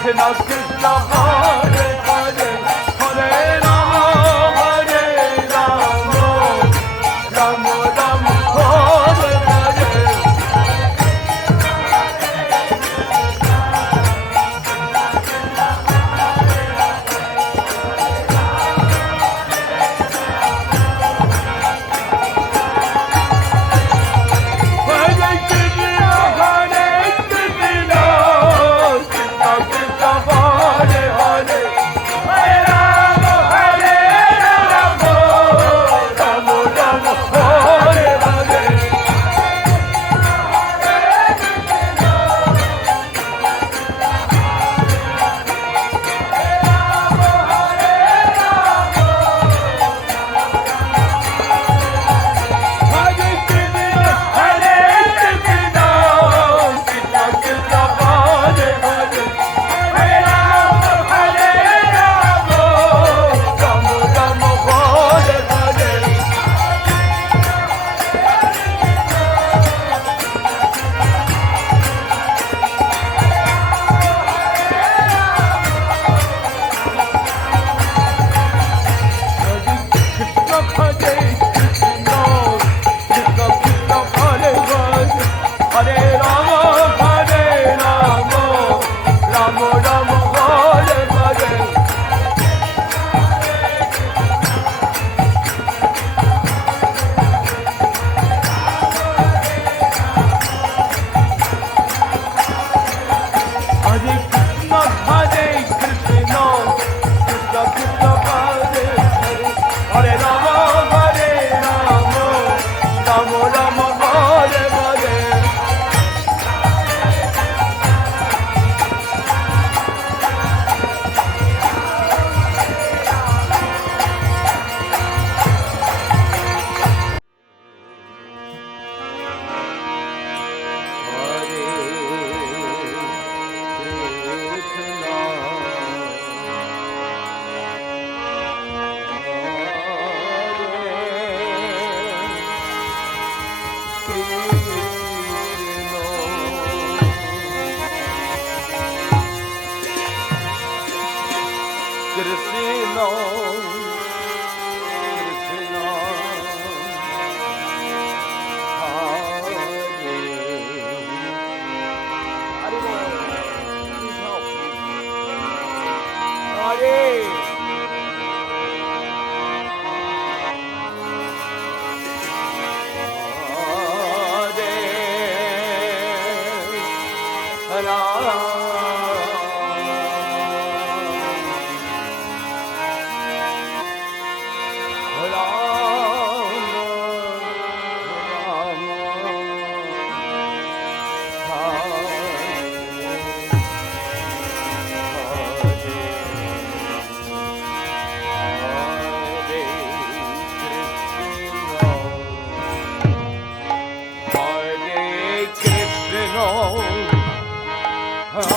Krishna Krishna Hare Hare, Hare Rama, Hare Rama, Rama Rama, Hare Hare. Hare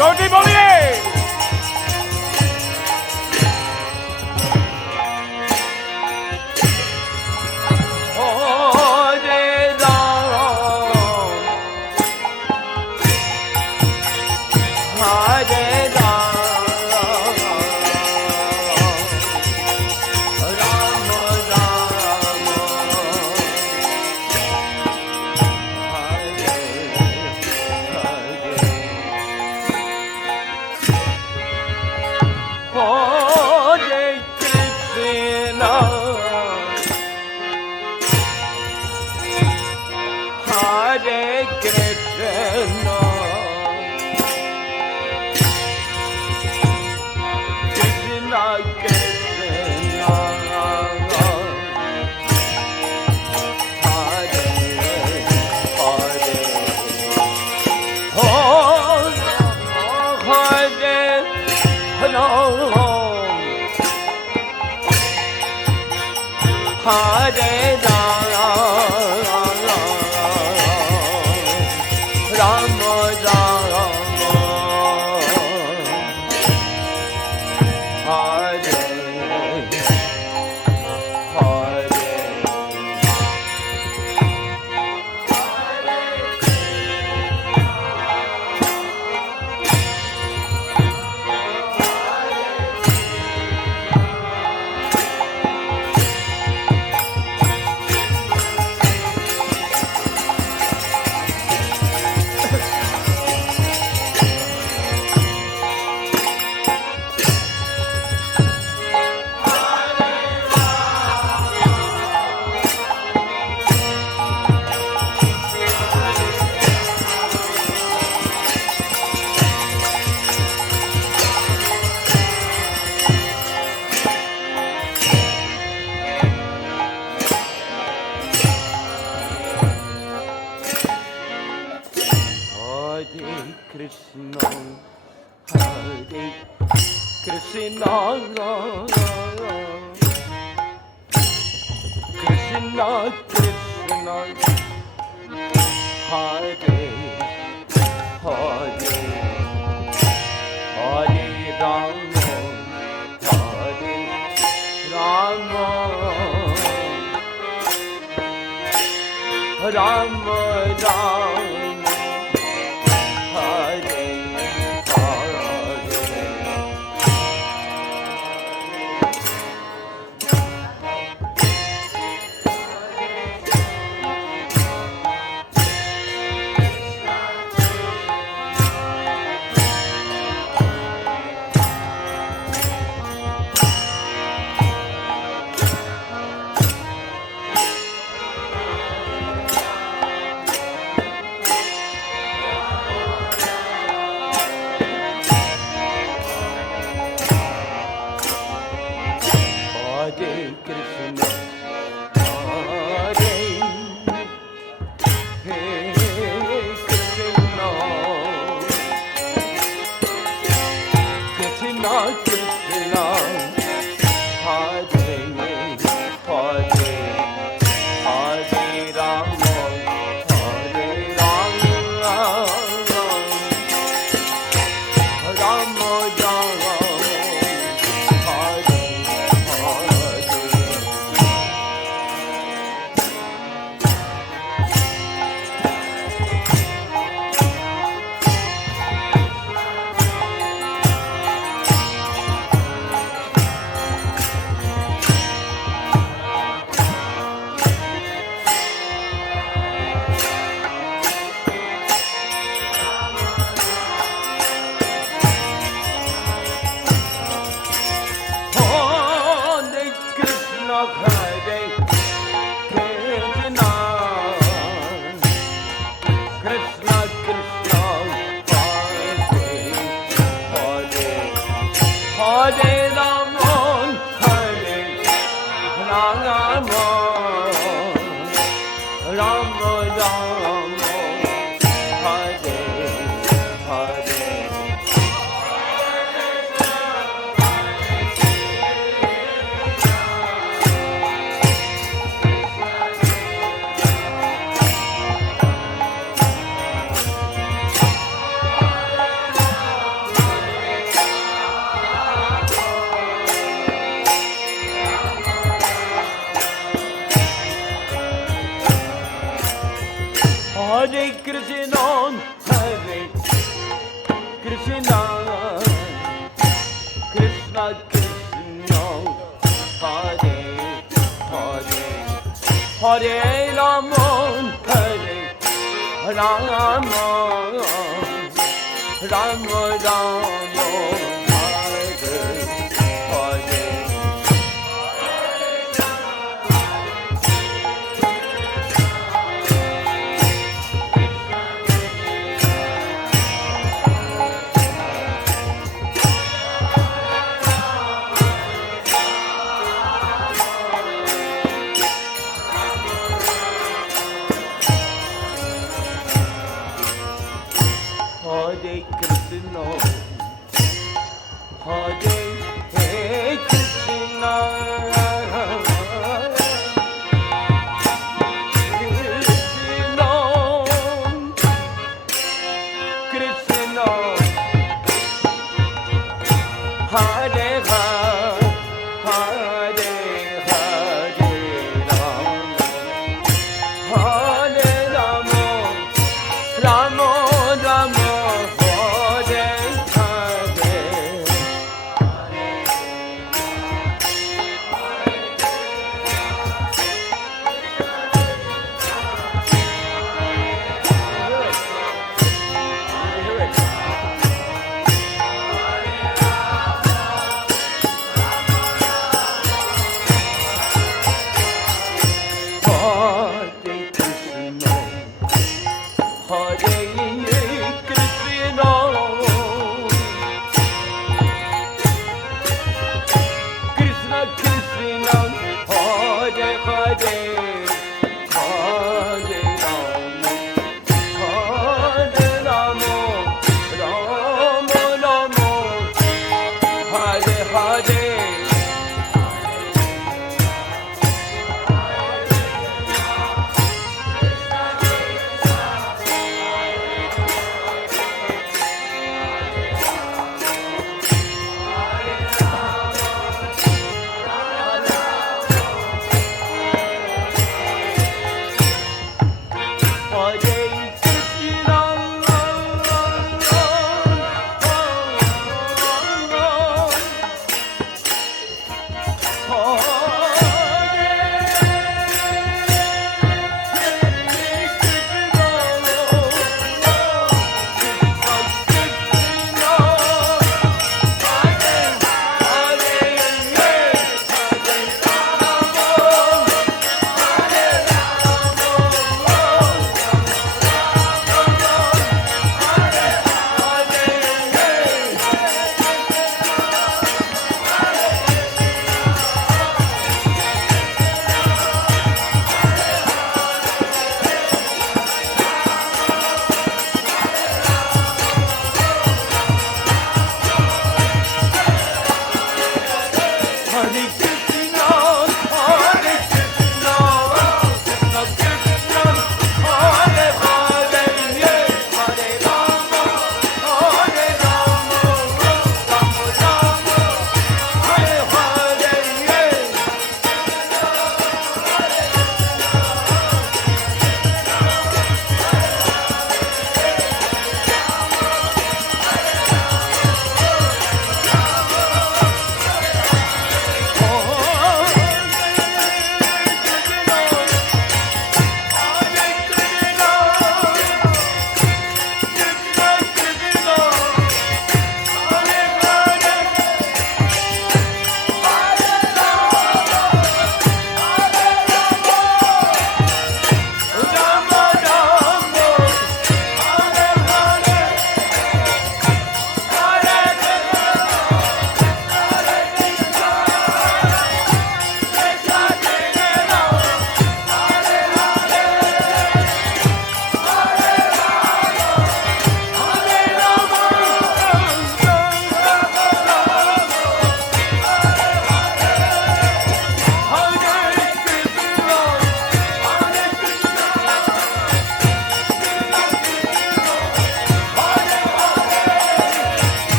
चोटी बोलिए। Hare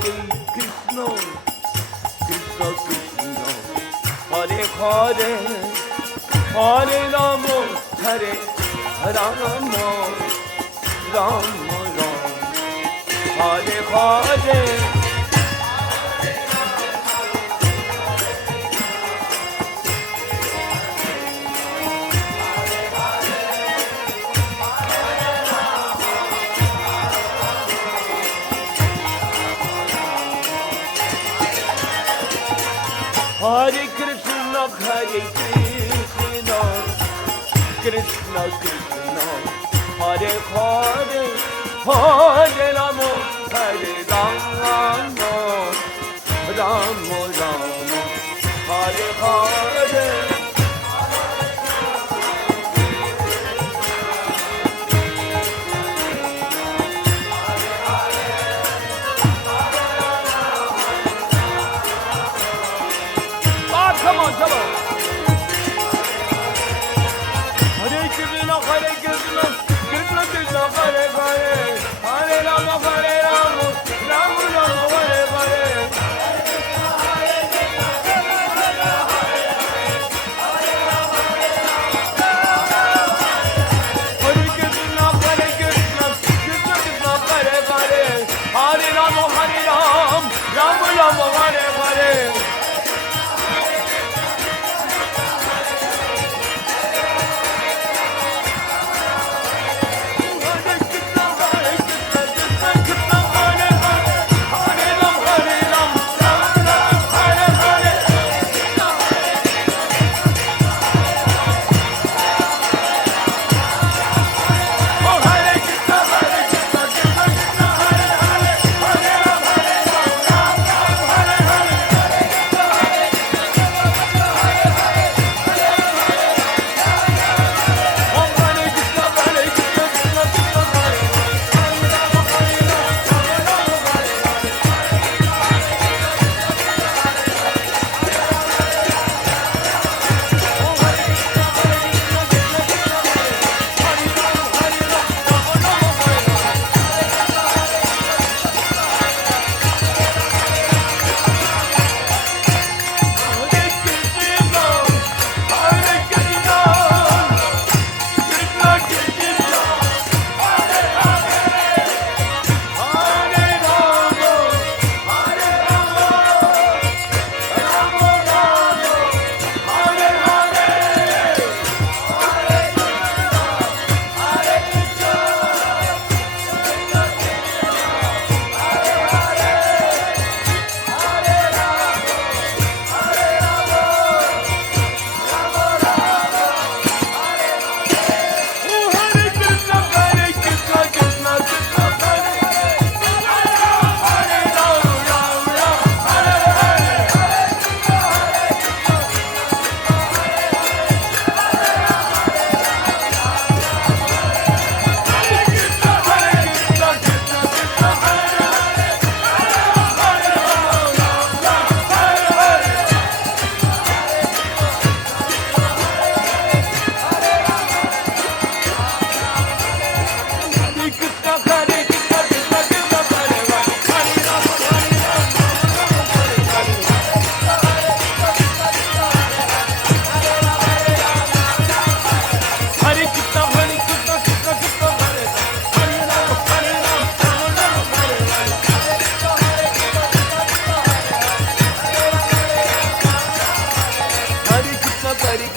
Krishna Krishna Krishna Hare Hare Hare Rama Hare Rama Rama Rama Hare Hare Hare Krishna, Krishna Krishna, Hare Hare, Hare Rama, Hare Rama, Rama Rama, Hare Hare. Come on, come on. Hare Krishna, Krishna Krishna, Hare Hare, Hare Rama, Rama Rama, Hare Hare. Hare Krishna, Krishna Krishna, Hare Hare, Hare Rama, Rama Rama, Hare Hare.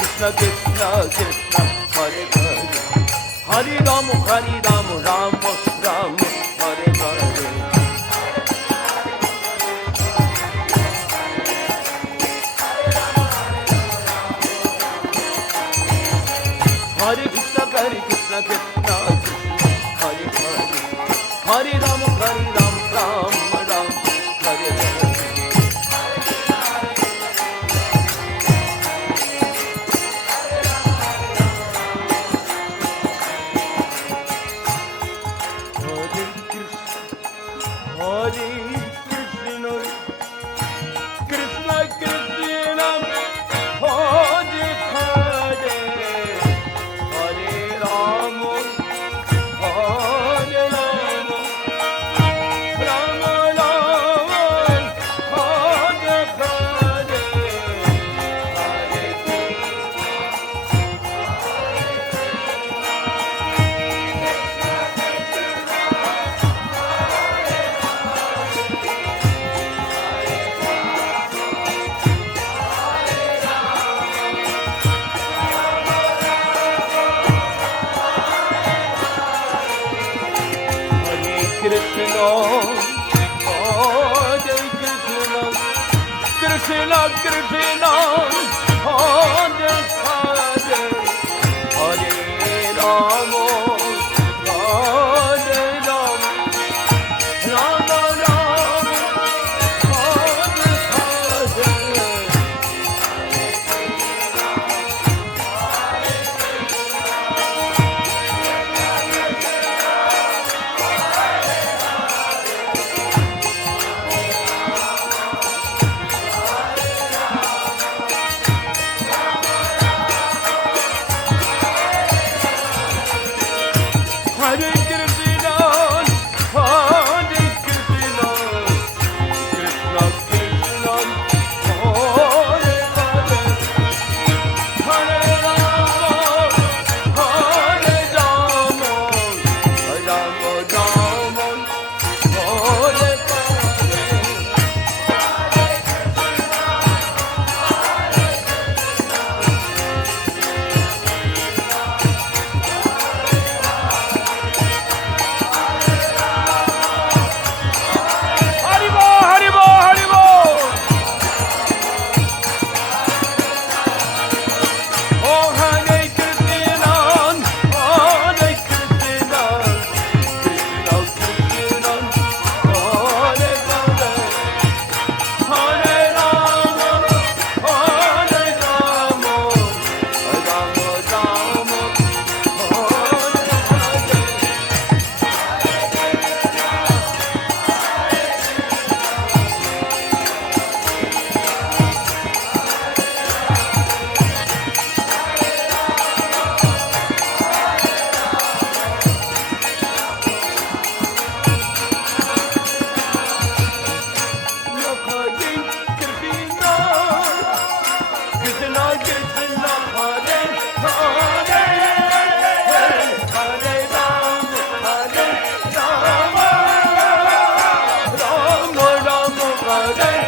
Krishna Krishna, Hare Hare, Hare Rama, Rama Rama, Hare Hare. Hare Krishna, Krishna Krishna, Hare Hare, Hare Rama, Rama Rama, Hare Hare. Rama Krishna Krishna Hare Hare Hare Rama Hare Rama Rama Rama Hare Hare Hare Krishna, Hare Krishna, Krishna Krishna, Hare Hare, Hare Rama, Hare Rama, Rama Rama, Hare Haribo, Haribo, Haribo. Oh, Hare Krishna, Hare Krishna, Krishna Krishna, Hare Hare, Hare Rama, Hare Rama, Rama Rama, Hare Hare.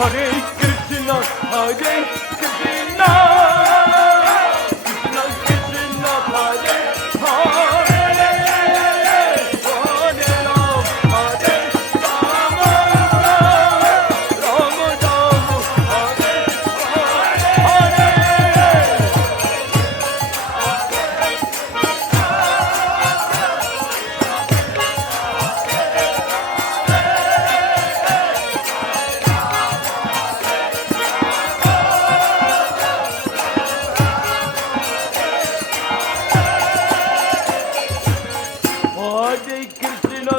Hare Krishna, Hare Krishna, Krishna Krishna, Hare Hare, Hare Rama, Hare Rama, Rama Rama, Hare Hare Krishna,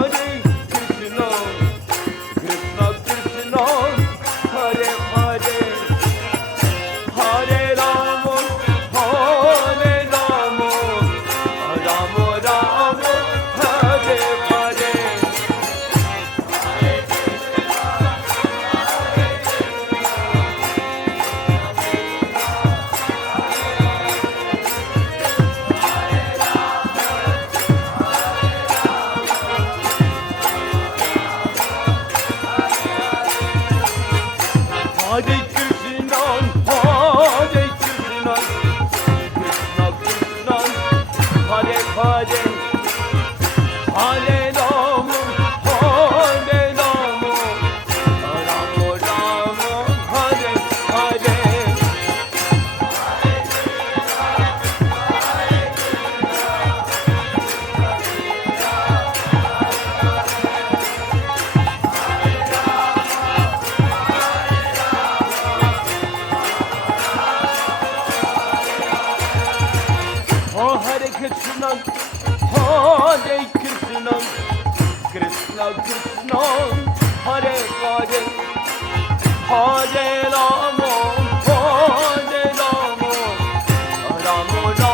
Hare Krishna, Krishna Krishna, Hare Hare, Hare Rama, Hare Rama, Rama Rama, Hare Hare. Hare Krishna, Hare Krishna, Krishna Krishna, Hare Hare, Hare Rama, Hare Rama, Rama Rama, Hare Hare. Oh, Hare Krishna, Hare Krishna, Krishna Krishna, Hare Hare, Hare Rama, Hare Rama, Rama Rama.